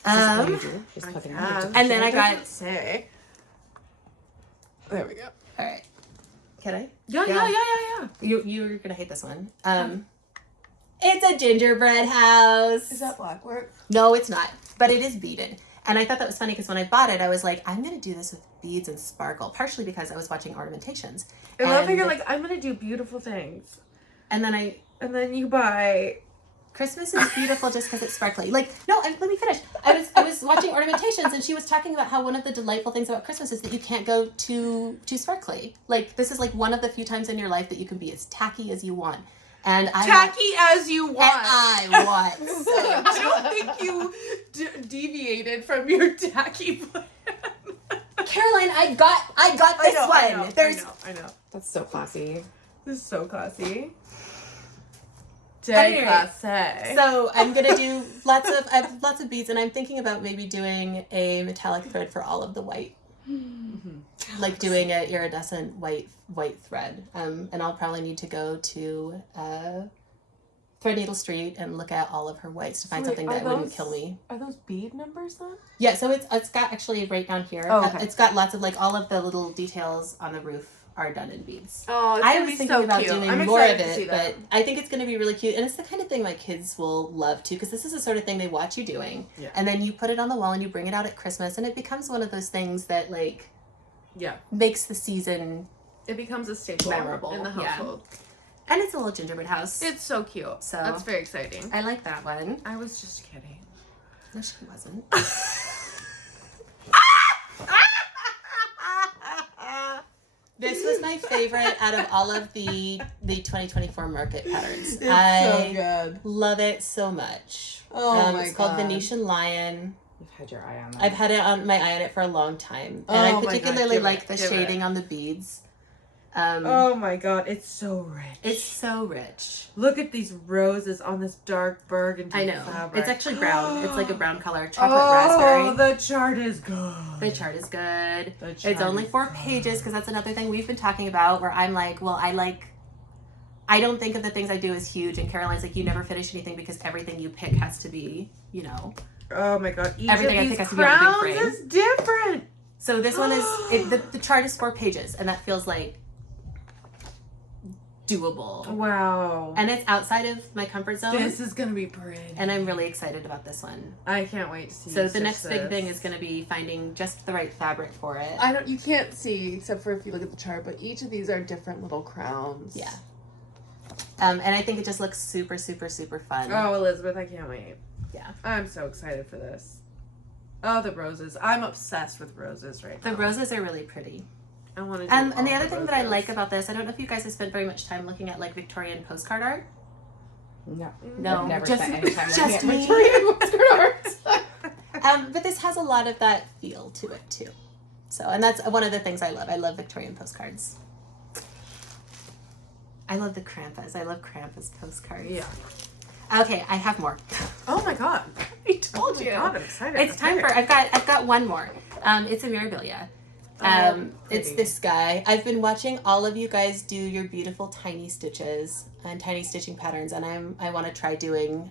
And then I got. Say. There we go. All right. Can I? Yeah. You're gonna hate this one. It's a gingerbread house. Is that Blackwork? No, it's not. But it is beaded. And I thought that was funny because when I bought it, I was like, I'm going to do this with beads and sparkle. Partially because I was watching Ornamentations. I love how you're like, I'm going to do beautiful things. And then you buy... Christmas is beautiful just because it's sparkly. Like, no, let me finish. I was watching Ornamentations and she was talking about how one of the delightful things about Christmas is that you can't go too sparkly. Like, this is like one of the few times in your life that you can be as tacky as you want. And as you want. And I want. So I don't think you deviated from your tacky plan. Caroline, I got this one. I know. That's so classy. This is so classy. Anyway, Classy. so I'm gonna do I have lots of beads, and I'm thinking about maybe doing a metallic thread for all of the white. Like doing an iridescent white thread. And I'll probably need to go to Threadneedle Street and look at all of her whites to find something that wouldn't kill me. Are those bead numbers then? Yeah, so it's got actually right down here. Oh, okay. It's got lots of like all of the little details on the roof are done in beads. Oh, it's I gonna was be thinking so about cute. doing I'm more of excited to see it, that. but I think it's going to be really cute, and it's the kind of thing my kids will love too, because this is the sort of thing they watch you doing, and then you put it on the wall and you bring it out at Christmas, and it becomes one of those things that like makes the season. It becomes a staple memorable in the household. And it's a little gingerbread house. It's so cute. So that's very exciting. I like that one. I was just kidding. No, she wasn't. This was my favorite out of all of the 2024 market patterns. It's I so good. love it so much. Oh my It's called God. Venetian Lion. You've had your eye on that. I've had my eye on it for a long time. And I Oh my God, particularly give like it, the give shading it. on the beads. Oh my God, it's so rich. It's so rich. Look at these roses on this dark burgundy I know. fabric. It's actually brown. It's like a brown color. Chocolate Oh, raspberry. the chart is good. The chart is good. The It's chart only is 4 good. pages because that's another thing we've been talking about where I'm like, well, I don't think of the things I do as huge, and Caroline's like, you never finish anything because everything you pick has to be, Oh my God, each Everything I of pick these has to be on a big crowns frame. is different. So this one is, the chart is 4 pages, and that feels like doable. Wow. And it's outside of my comfort zone. This is going to be pretty. And I'm really excited about this one. I can't wait to see So you the stitch next big this. thing is going to be finding just the right fabric for it. You can't see except for if you look at the chart, but each of these are different little crowns. Yeah. And I think it just looks super, super, super fun. Oh, Elizabeth, I can't wait. Yeah. I'm so excited for this. Oh, the roses. I'm obsessed with roses right now. The roses are really pretty. I want to do And all the other thing that I roses. like about this, I don't know if you guys have spent very much time looking at like Victorian postcard art. No. No, I've never just- spent any time just looking at me. Victorian postcard art. But this has a lot of that feel to it too. So, and that's one of the things I love. I love Victorian postcards. I love the Krampus. I love Krampus postcards. Yeah. Okay, I have more. Oh my God. I told you. God, I'm excited. It's time for. I've got one more. It's a Mirabilia. It's pretty. this guy. I've been watching all of you guys do your beautiful tiny stitches and tiny stitching patterns, and I want to try doing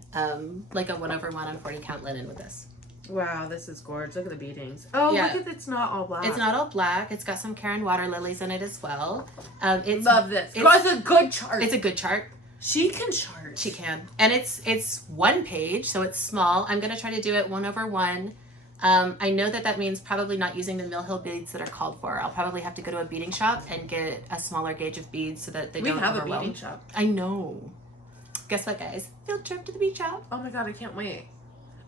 like a 1/1 on 40 count linen with this. Wow, this is gorgeous. Look at the beadings. Oh, Yeah. look at it's not all black. It's not all black. It's got some Karen water lilies in it as well. Love this. It's a good chart. It's a good chart. She can chart. She can. And it's one page, so it's small. I'm going to try to do it 1/1. I know that means probably not using the Mill Hill beads that are called for. I'll probably have to go to a beading shop and get a smaller gauge of beads so that they don't overwhelm. We have a beading shop. I know. Guess what, guys? Field trip to the bead shop. Oh my god, I can't wait.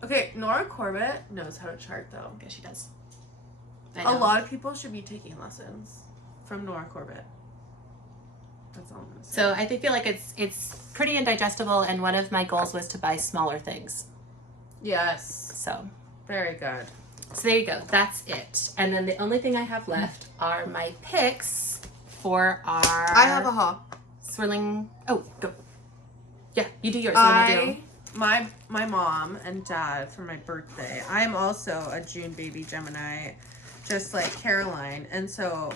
Okay, Nora Corbett knows how to chart though. Yes, she does. A lot of people should be taking lessons from Nora Corbett. That's all I'm gonna say. So I feel like it's pretty indigestible, and one of my goals was to buy smaller things. Yes. So Very good. So there you go. That's it. And then the only thing I have left are my picks for our... I have a haul. Swirling... Oh, go. Yeah, you do yours. And then I'll do... My mom and dad for my birthday. I am also a June baby Gemini, just like Caroline. And so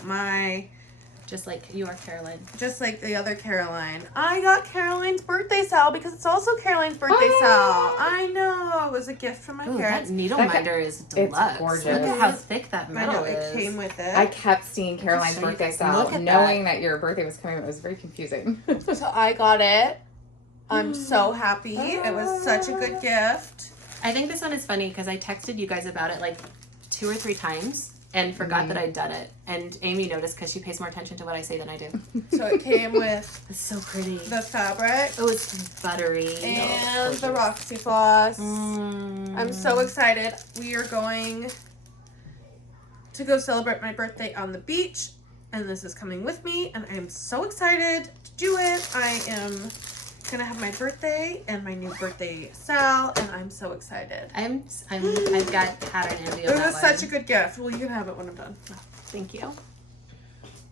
Just like you are, Caroline. Just like the other Caroline. I got Caroline's birthday sal because it's also Caroline's birthday sal. I know. It was a gift from my parents. That needle minder is deluxe. It's gorgeous. Look at how thick that I metal know, is. it came with it. I kept seeing Caroline's birthday sal, Look at knowing that your birthday was coming. It was very confusing. So I got it. I'm so happy. It was such a good gift. I think this one is funny because I texted you guys about it like 2 or 3 times and forgot that I'd done it. And Aimee noticed because she pays more attention to what I say than I do. So it came with It's so pretty. the fabric Oh, it's buttery. and the Roxy Floss. Mm. I'm so excited. We are going to go celebrate my birthday on the beach, and this is coming with me, and I am so excited to do it. I am gonna have my birthday and my new birthday sal, and I'm so excited. I've got pattern envy on It that was one. such a good gift. Well, you can have it when I'm done. Thank you.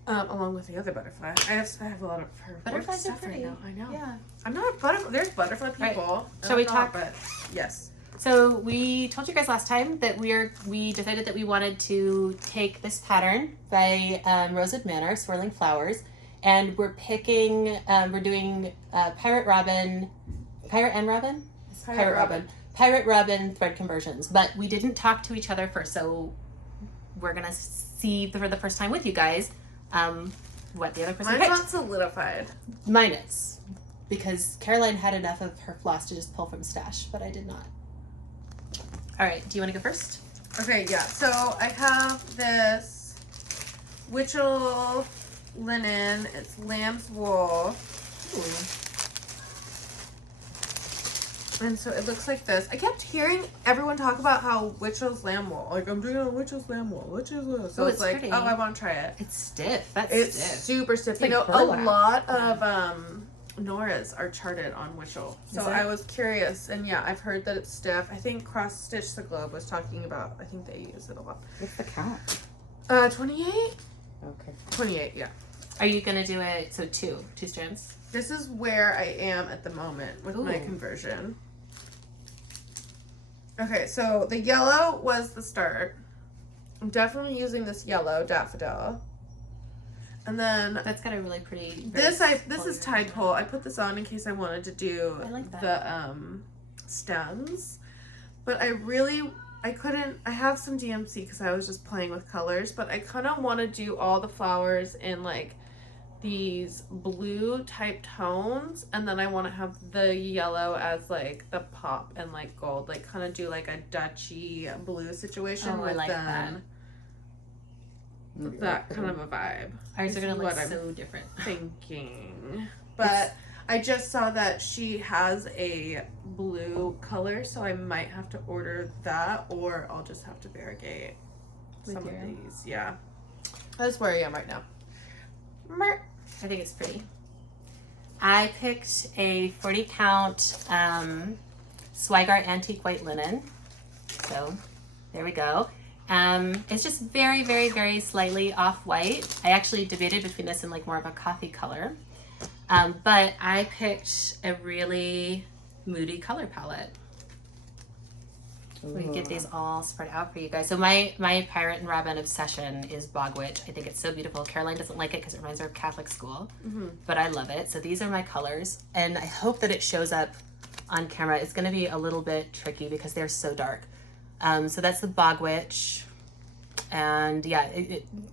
Along with the other butterfly. I have a lot of her Butterflies stuff are right pretty. now. I know. Yeah. I'm not a butterfly. There's butterfly people. Shall I'm we not, talk? But yes. So we told you guys last time that we decided that we wanted to take this pattern by Rosewood Manor, Swirling Flowers, and we're picking. We're doing Pirate Robin thread conversions, but we didn't talk to each other first, so we're gonna see for the first time with you guys what the other person Mine's picked. not solidified. Mine is, because Caroline had enough of her floss to just pull from stash, but I did not. All right, do you want to go first? Okay, yeah. So I have this Witchell linen. It's lamb's wool. Ooh. And so it looks like this. I kept hearing everyone talk about how Witchell's lamb wool. Like, I'm doing a Witchell's lamb wool. Which is this? So Oh, it's it's like, pretty. oh, I want to try it. It's stiff. That's It's stiff. super stiff. like You know, burlap. a lot of Nora's are charted on Witchell. So Is it? I was curious, and yeah, I've heard that it's stiff. I think Cross Stitch the Globe was talking about, I think they use it a lot. What's the count? 28? Okay. 28, yeah. Are you gonna do it? So two strands. This is where I am at the moment with my Ooh. conversion. Okay, so the yellow was the start. I'm definitely using this yellow daffodil. And then That's got a really pretty. this is tide pull. I put this on in case I wanted to do I like that. the stems. But I couldn't, I have some DMC because I was just playing with colors, but I kind of want to do all the flowers in like these blue type tones, and then I want to have the yellow as like the pop and like gold, like kind of do like a Dutchy blue situation Oh, I with like them. That kind of a vibe. Ours are gonna is look what I'm so different. thinking. But I just saw that she has a blue color, so I might have to order that, or I'll just have to variegate some of these. Yeah. That's where I am right now. I think it's pretty. I picked a 40 count Zweigart antique white linen. So there we go. It's just very, very, very slightly off-white. I actually debated between this and like more of a coffee color. But I picked a really moody color palette. We get these all spread out for you guys. So my Pirate and Robin obsession is Bog Witch. I think it's so beautiful. Caroline doesn't like it because it reminds her of Catholic school, but I love it. So these are my colors, and I hope that it shows up on camera. It's going to be a little bit tricky because they're so dark. So that's the Bog Witch. And yeah,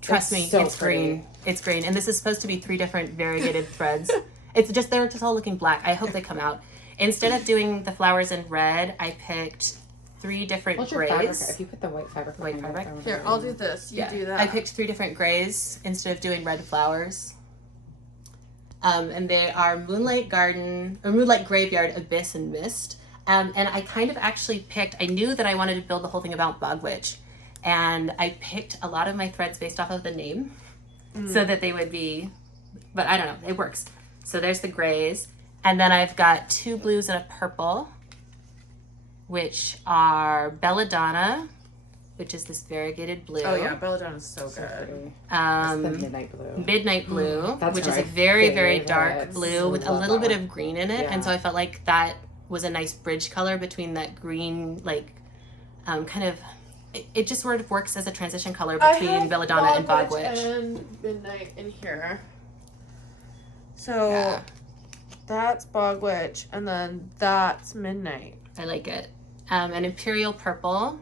trust me, so it's pretty. green. It's green. And this is supposed to be 3 different variegated threads. They're just all looking black. I hope they come out. Instead of doing the flowers in red, I picked 3 different What's your fabric? grays. If you put the white fabric, White behind it, fabric? Here, I'll do this. You do that. I picked 3 different grays instead of doing red flowers. And they are Moonlight Graveyard, Abyss, and Mist. And I kind of actually I knew that I wanted to build the whole thing about Bog Witch. And I picked a lot of my threads based off of the name so that they would be, but I don't know, it works. So there's the grays. And then I've got 2 blues and a purple, which are Belladonna, which is this variegated blue. Oh yeah, Belladonna is so good. That's the midnight blue. Midnight blue, That's which is my a very, very favorite. dark blue So with a love little that bit one. of green in it. Yeah. And so I felt like that was a nice bridge color between that green, kind of, it just sort of works as a transition color between Belladonna and Bog Witch. And Midnight in here. So Yeah. that's Bog Witch, and then that's Midnight. I like it. An Imperial Purple.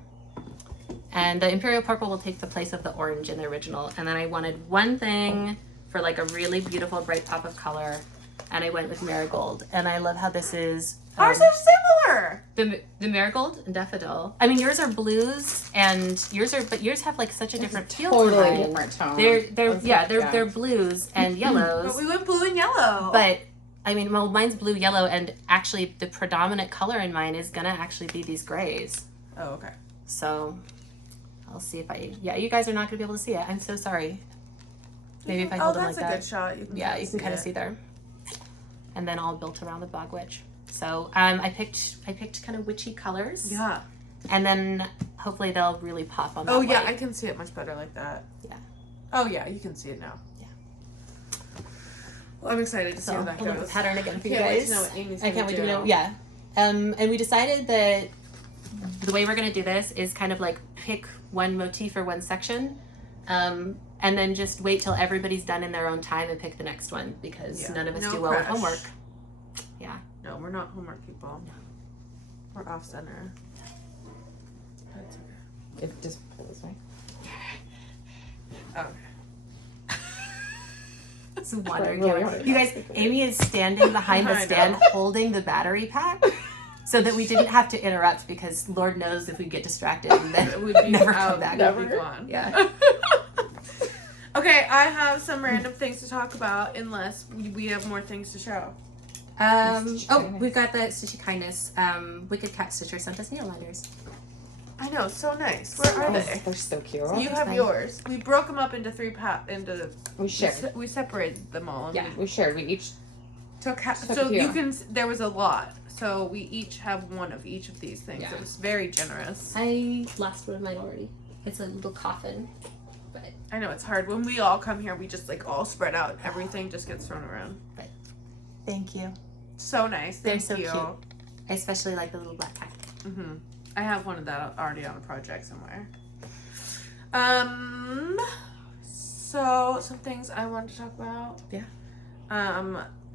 And the Imperial Purple will take the place of the orange in the original. And then I wanted one thing for like a really beautiful bright pop of color. And I went with Marigold. And I love how this is... Ours are similar. The Marigold and Daffodil. I mean, yours are blues and yours have like such a different feel to Totally mine. different tone. They're blues and yellows. But we went blue and yellow. But I mean, well, mine's blue, yellow, and actually the predominant color in mine is gonna actually be these grays. Oh, okay. So I'll see if you guys are not gonna be able to see it. I'm so sorry. Maybe if I hold them like that's a that. good shot. You You can kind of see there. And then all built around the Bog Witch. So I picked kind of witchy colors. Yeah. And then hopefully they'll really pop on that Oh yeah, white. I can see it much better like that. Yeah. Oh yeah, you can see it now. Yeah. Well, I'm excited to see So how that hold up the goes. pattern again for you Can't wait guys. to know what Amy's I can't wait gonna to do. know. Yeah. And we decided that the way we're gonna do this is kind of like pick one motif or one section, and then just wait till everybody's done in their own time and pick the next one because Yeah. none of us No do well with press. homework. Yeah. No, we're not homework people. No. We're off center. That's okay. It just pull this way. Okay. It's a wandering Really camera. hard. You guys, Aimee is standing behind the I know. stand holding the battery pack so that we didn't have to interrupt because Lord knows if we get distracted and then We'd be never out, come back. Never gone. Yeah. Okay, I have some random things to talk about unless we have more things to show. We've got the Stitchy Kindness Wicked Cat Stitcher sent us nail liners. I know, so nice. Where are Oh, they? they're so cute. You have fine. yours. We broke them up into We shared. we separated them all. Yeah, we shared. We each Took Took so a few. you can. There was a lot, so we each have one of each of these things. Yeah. It was very generous. I lost one of mine already. It's a little coffin. But I know it's hard when we all come here. We just like all spread out. Everything just gets thrown around. thank you. So nice. They're Thank so you. cute. I especially like the little black cat. Mm-hmm. I have one of that already on a project somewhere. So some things I wanted to talk about. Yeah.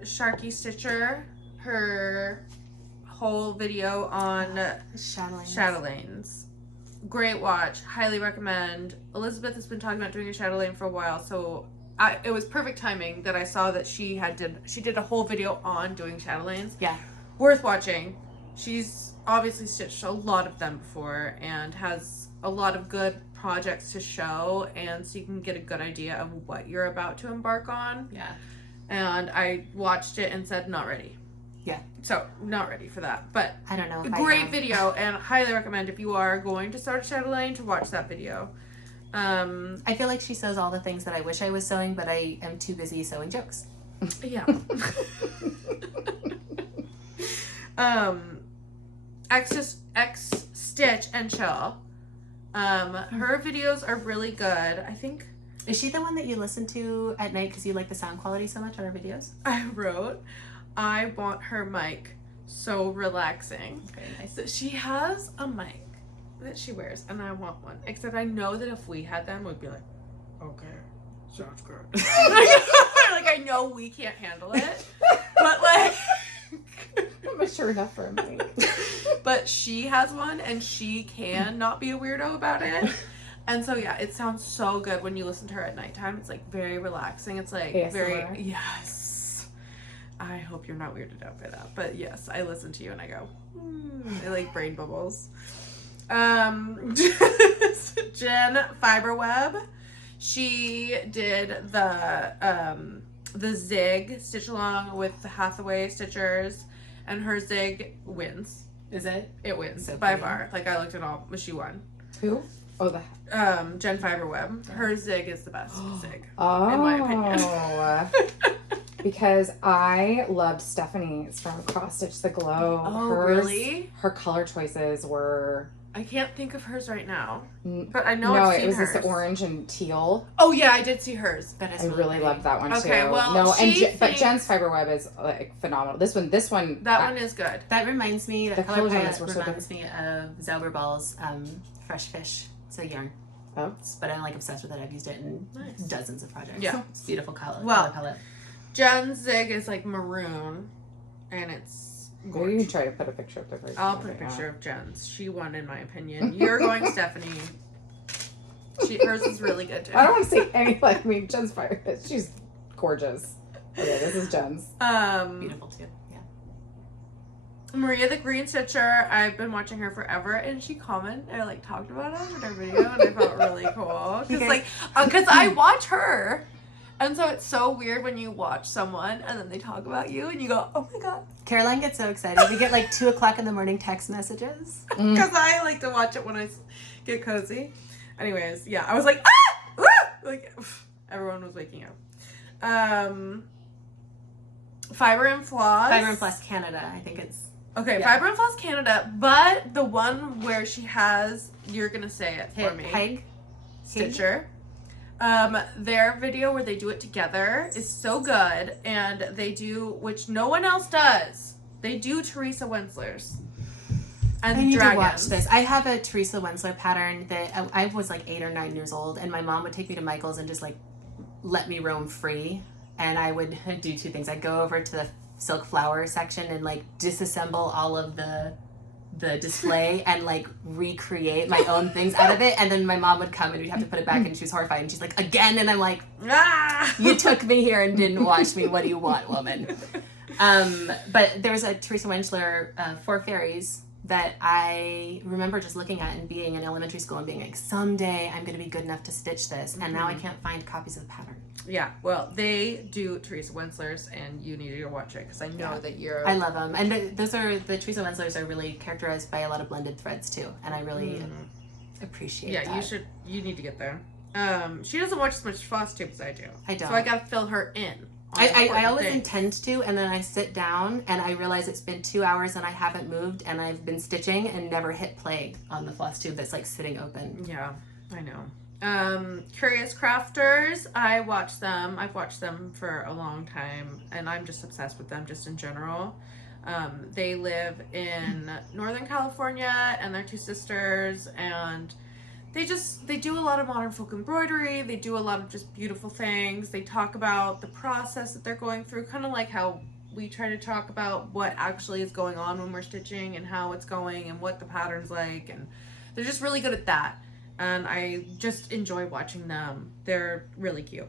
Sharky Stitcher, her whole video on chatelaines. Great watch. Highly recommend. Elizabeth has been talking about doing a chatelaine for a while, so it was perfect timing that I saw that she did a whole video on doing chatelaines. Yeah. Worth watching. She's obviously stitched a lot of them before and has a lot of good projects to show, and so you can get a good idea of what you're about to embark on. Yeah. And I watched it and said, not ready. Yeah. So, not ready for that. But I don't know if a great video, and highly recommend if you are going to start a chatelaine to watch that video. I feel like she sews all the things that I wish I was sewing, but I am too busy sewing jokes. Yeah. X Stitch and Chill. Her videos are really good. I think Is she the one that you listen to at night because you like the sound quality so much on her videos? I wrote, I want her mic so relaxing. Very nice. So she has a mic that she wears, and I want one. Except I know that if we had them, we'd be like, okay, sounds good. Like I know we can't handle it, but like not mature enough for a mic. But she has one, and she can not be a weirdo about it. And so, yeah, it sounds so good when you listen to her at nighttime. It's, like, very relaxing. It's, like, ASMR. very... Yes. I hope you're not weirded out by that. But, yes, I listen to you, and I go... I like brain bubbles. Jen Fiberweb. She did the Zig stitch along with the Hathaway stitchers, and her Zig wins. Is it? It wins So by pretty. far. Like, I looked at all, but she won. Who? Oh, the... Jen Fiberweb. Her Zig is the best Zig. Oh. In my opinion. Because I loved Stephanie's from Cross Stitch the Glow. Oh, Hers, really? Her color choices were... I can't think of hers right now, N- but I know no, I've seen it was hers. this orange and teal. Oh yeah, I did see hers. That is I really pretty. loved that one too. Okay, well, no, and she but thinks- Jen's Fiberweb is like phenomenal. This one, That one is good. That reminds me, The that color colors on palette this were so reminds me of Zauberball's Fresh Fish. It's a yarn. Oh. But I'm like obsessed with it. I've used it in Nice. dozens of projects. Yeah. It's a beautiful color. Well, color palette. Jen's Zig is like maroon, and it's Maybe you gorgeous. can try to put a picture up there. For I'll put a picture of Jen's. She won in my opinion. You're going Stephanie. Hers is really good too. I don't want to say any like me. Jen's Fiberweb. She's gorgeous. Okay, this is Jen's. Beautiful too. Yeah. Maria the Green Stitcher, I've been watching her forever, and she commented or like talked about it in her video, and I felt really cool because I watch her, and so it's so weird when you watch someone and then they talk about you and you go, oh my god, Caroline gets so excited. We get like 2:00 in the morning text messages. because I like to watch it when I get cozy. Anyways, yeah, I was like ah, ah! Like everyone was waking up. Fiber and Floss. Fiber and Floss Canada. I think it's Okay, Yeah. Fiber and Floss Canada, but the one where she has, you're gonna say it for me, Peg. Stitcher. Their video where they do it together is so good, and they do, which no one else does, they do Teresa Wensler's. And I need dragons. to watch this. I have a Teresa Wensler pattern that I was like 8 or 9 years old, and my mom would take me to Michael's and just like let me roam free. And I would do two things. I'd go over to the silk flower section and like disassemble all of the display and like recreate my own things out of it. And then my mom would come and we'd have to put it back, and she was horrified. And she's like, again? And I'm like, Ah! you took me here and didn't watch me. What do you want, woman? But there was a Teresa Wensler, Four Fairies, that I remember just looking at and being in elementary school and being like, someday I'm going to be good enough to stitch this. And now I can't find copies of the pattern. Yeah, well, they do Teresa Wensler's, and you need to go watch it because I know that you're. I love them. And the Teresa Wenslers are really characterized by a lot of blended threads too. And I really appreciate that. Yeah, you need to get there. She doesn't watch as much Floss Tube as I do. I don't. So I gotta fill her in. on I important always things. intend to, and then I sit down and I realize it's been 2 hours and I haven't moved and I've been stitching and never hit play on the Floss Tube that's like sitting open. Yeah, I know. Curious Crafters, I've watched them for a long time, and I'm just obsessed with them just in general. They live in Northern California, and they're two sisters, and they do a lot of modern folk embroidery. They do a lot of just beautiful things. They talk about the process that they're going through, kind of like how we try to talk about what actually is going on when we're stitching and how it's going and what the pattern's like, and they're just really good at that. And I just enjoy watching them. They're really cute.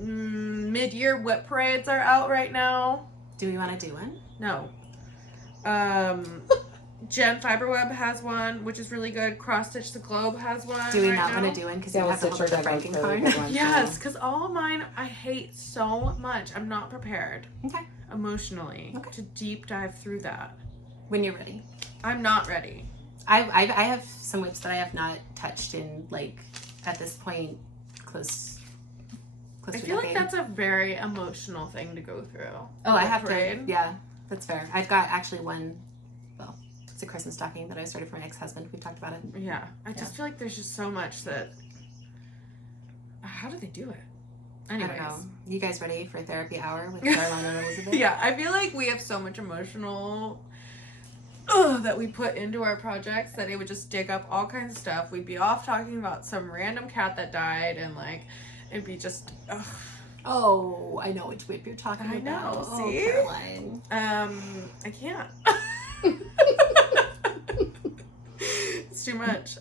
Midyear whip parades are out right now. Do we want to do one? No. Jen Fiberweb has one, which is really good. Cross Stitch the Globe has one. Do we right not now. want to do one because Yeah, you we'll have to hold stitch up the her Franken really card? good ones. Yes, because all of mine I hate so much. I'm not prepared Okay. emotionally to deep dive through that. When you're ready. I'm not ready. I have some whips that I have not touched in, like, at this point, close I to feel like decade. that's a very emotional thing to go through. Oh, I Whip have parade. to. Yeah, that's fair. I've got actually one. Well, it's a Christmas stocking that I started for my ex-husband. We've talked about it. Yeah, I just feel like there's just so much that. How do they do it? Anyways. I don't know. You guys ready for therapy hour with Caroline and Elizabeth? Yeah, I feel like we have so much emotional that we put into our projects that it would just dig up all kinds of stuff. We'd be off talking about some random cat that died, and like it'd be just. Oh, I know which whip you're talking I about. know, Oh, see? Caroline. I can't. It's too much.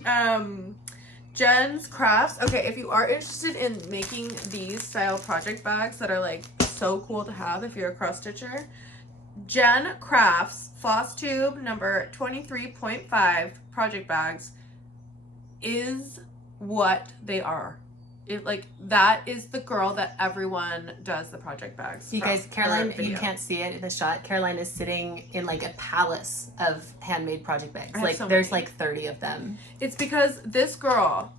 Jen's Crafts. Okay, if you are interested in making these style project bags that are like so cool to have if you're a cross stitcher, Jen Crafts Floss Tube number 23.5 project bags is what they are. It like that is the girl that everyone does the project bags. So you guys, Caroline, you can't see it in the shot. Caroline is sitting in like a palace of handmade project bags. Like so there's many. like 30 of them. It's because this girl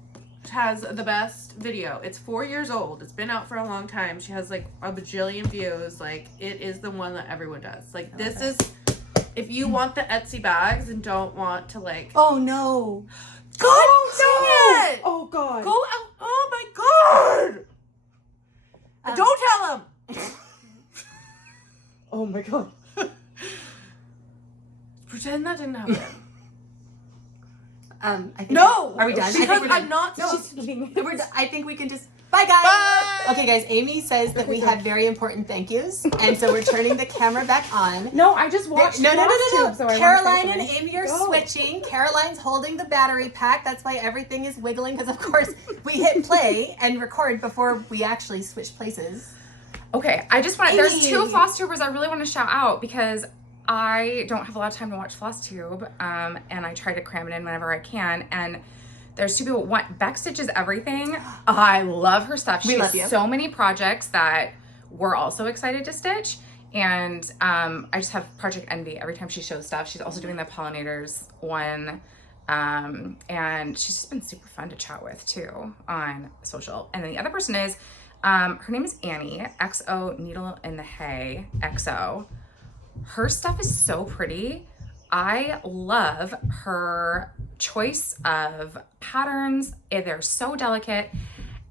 has the best video. It's 4 years old. It's been out for a long time. She has like a bajillion views. Like it is the one that everyone does. Like this is, if you want the Etsy bags and don't want to like. Oh no. God dang it! Oh god. Go out. Oh my god! Don't tell him! Oh my god. Pretend that didn't happen. I think No! Are we done? Because I'm not. No, I think we can just. Bye, guys. Bye! Okay, guys. Aimee says that we have very important thank yous, and so we're turning the camera back on. No, I just watched. No. Floss Tube, so I Caroline wanna and say Aimee are switching. Caroline's holding the battery pack. That's why everything is wiggling. Because of course we hit play and record before we actually switch places. Okay, I just want. There's Aimee. 2 Floss Tubers I really want to shout out because I don't have a lot of time to watch Floss Tube, and I try to cram it in whenever I can. And there's 2 people. One, Beck stitches everything. I love her stuff. She We has love you. so many projects that we're also excited to stitch. And I just have project envy every time she shows stuff. She's also doing the pollinators one. And she's just been super fun to chat with too on social. And then the other person is, her name is Annie, XO Needle in the Hay, XO. Her stuff is so pretty. I love her choice of patterns. They're so delicate.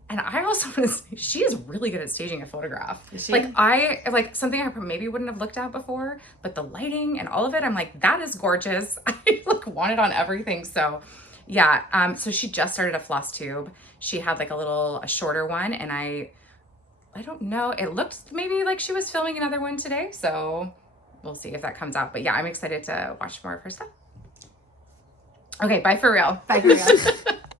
And I also want to say, she is really good at staging a photograph. Is she? Like something I maybe wouldn't have looked at before, but the lighting and all of it, I'm like, that is gorgeous. I like want it on everything. So yeah. So she just started a Floss Tube. She had like a shorter one, and I don't know. It looked maybe like she was filming another one today. So we'll see if that comes out. But yeah, I'm excited to watch more of her stuff. Okay, bye for real. Bye for real.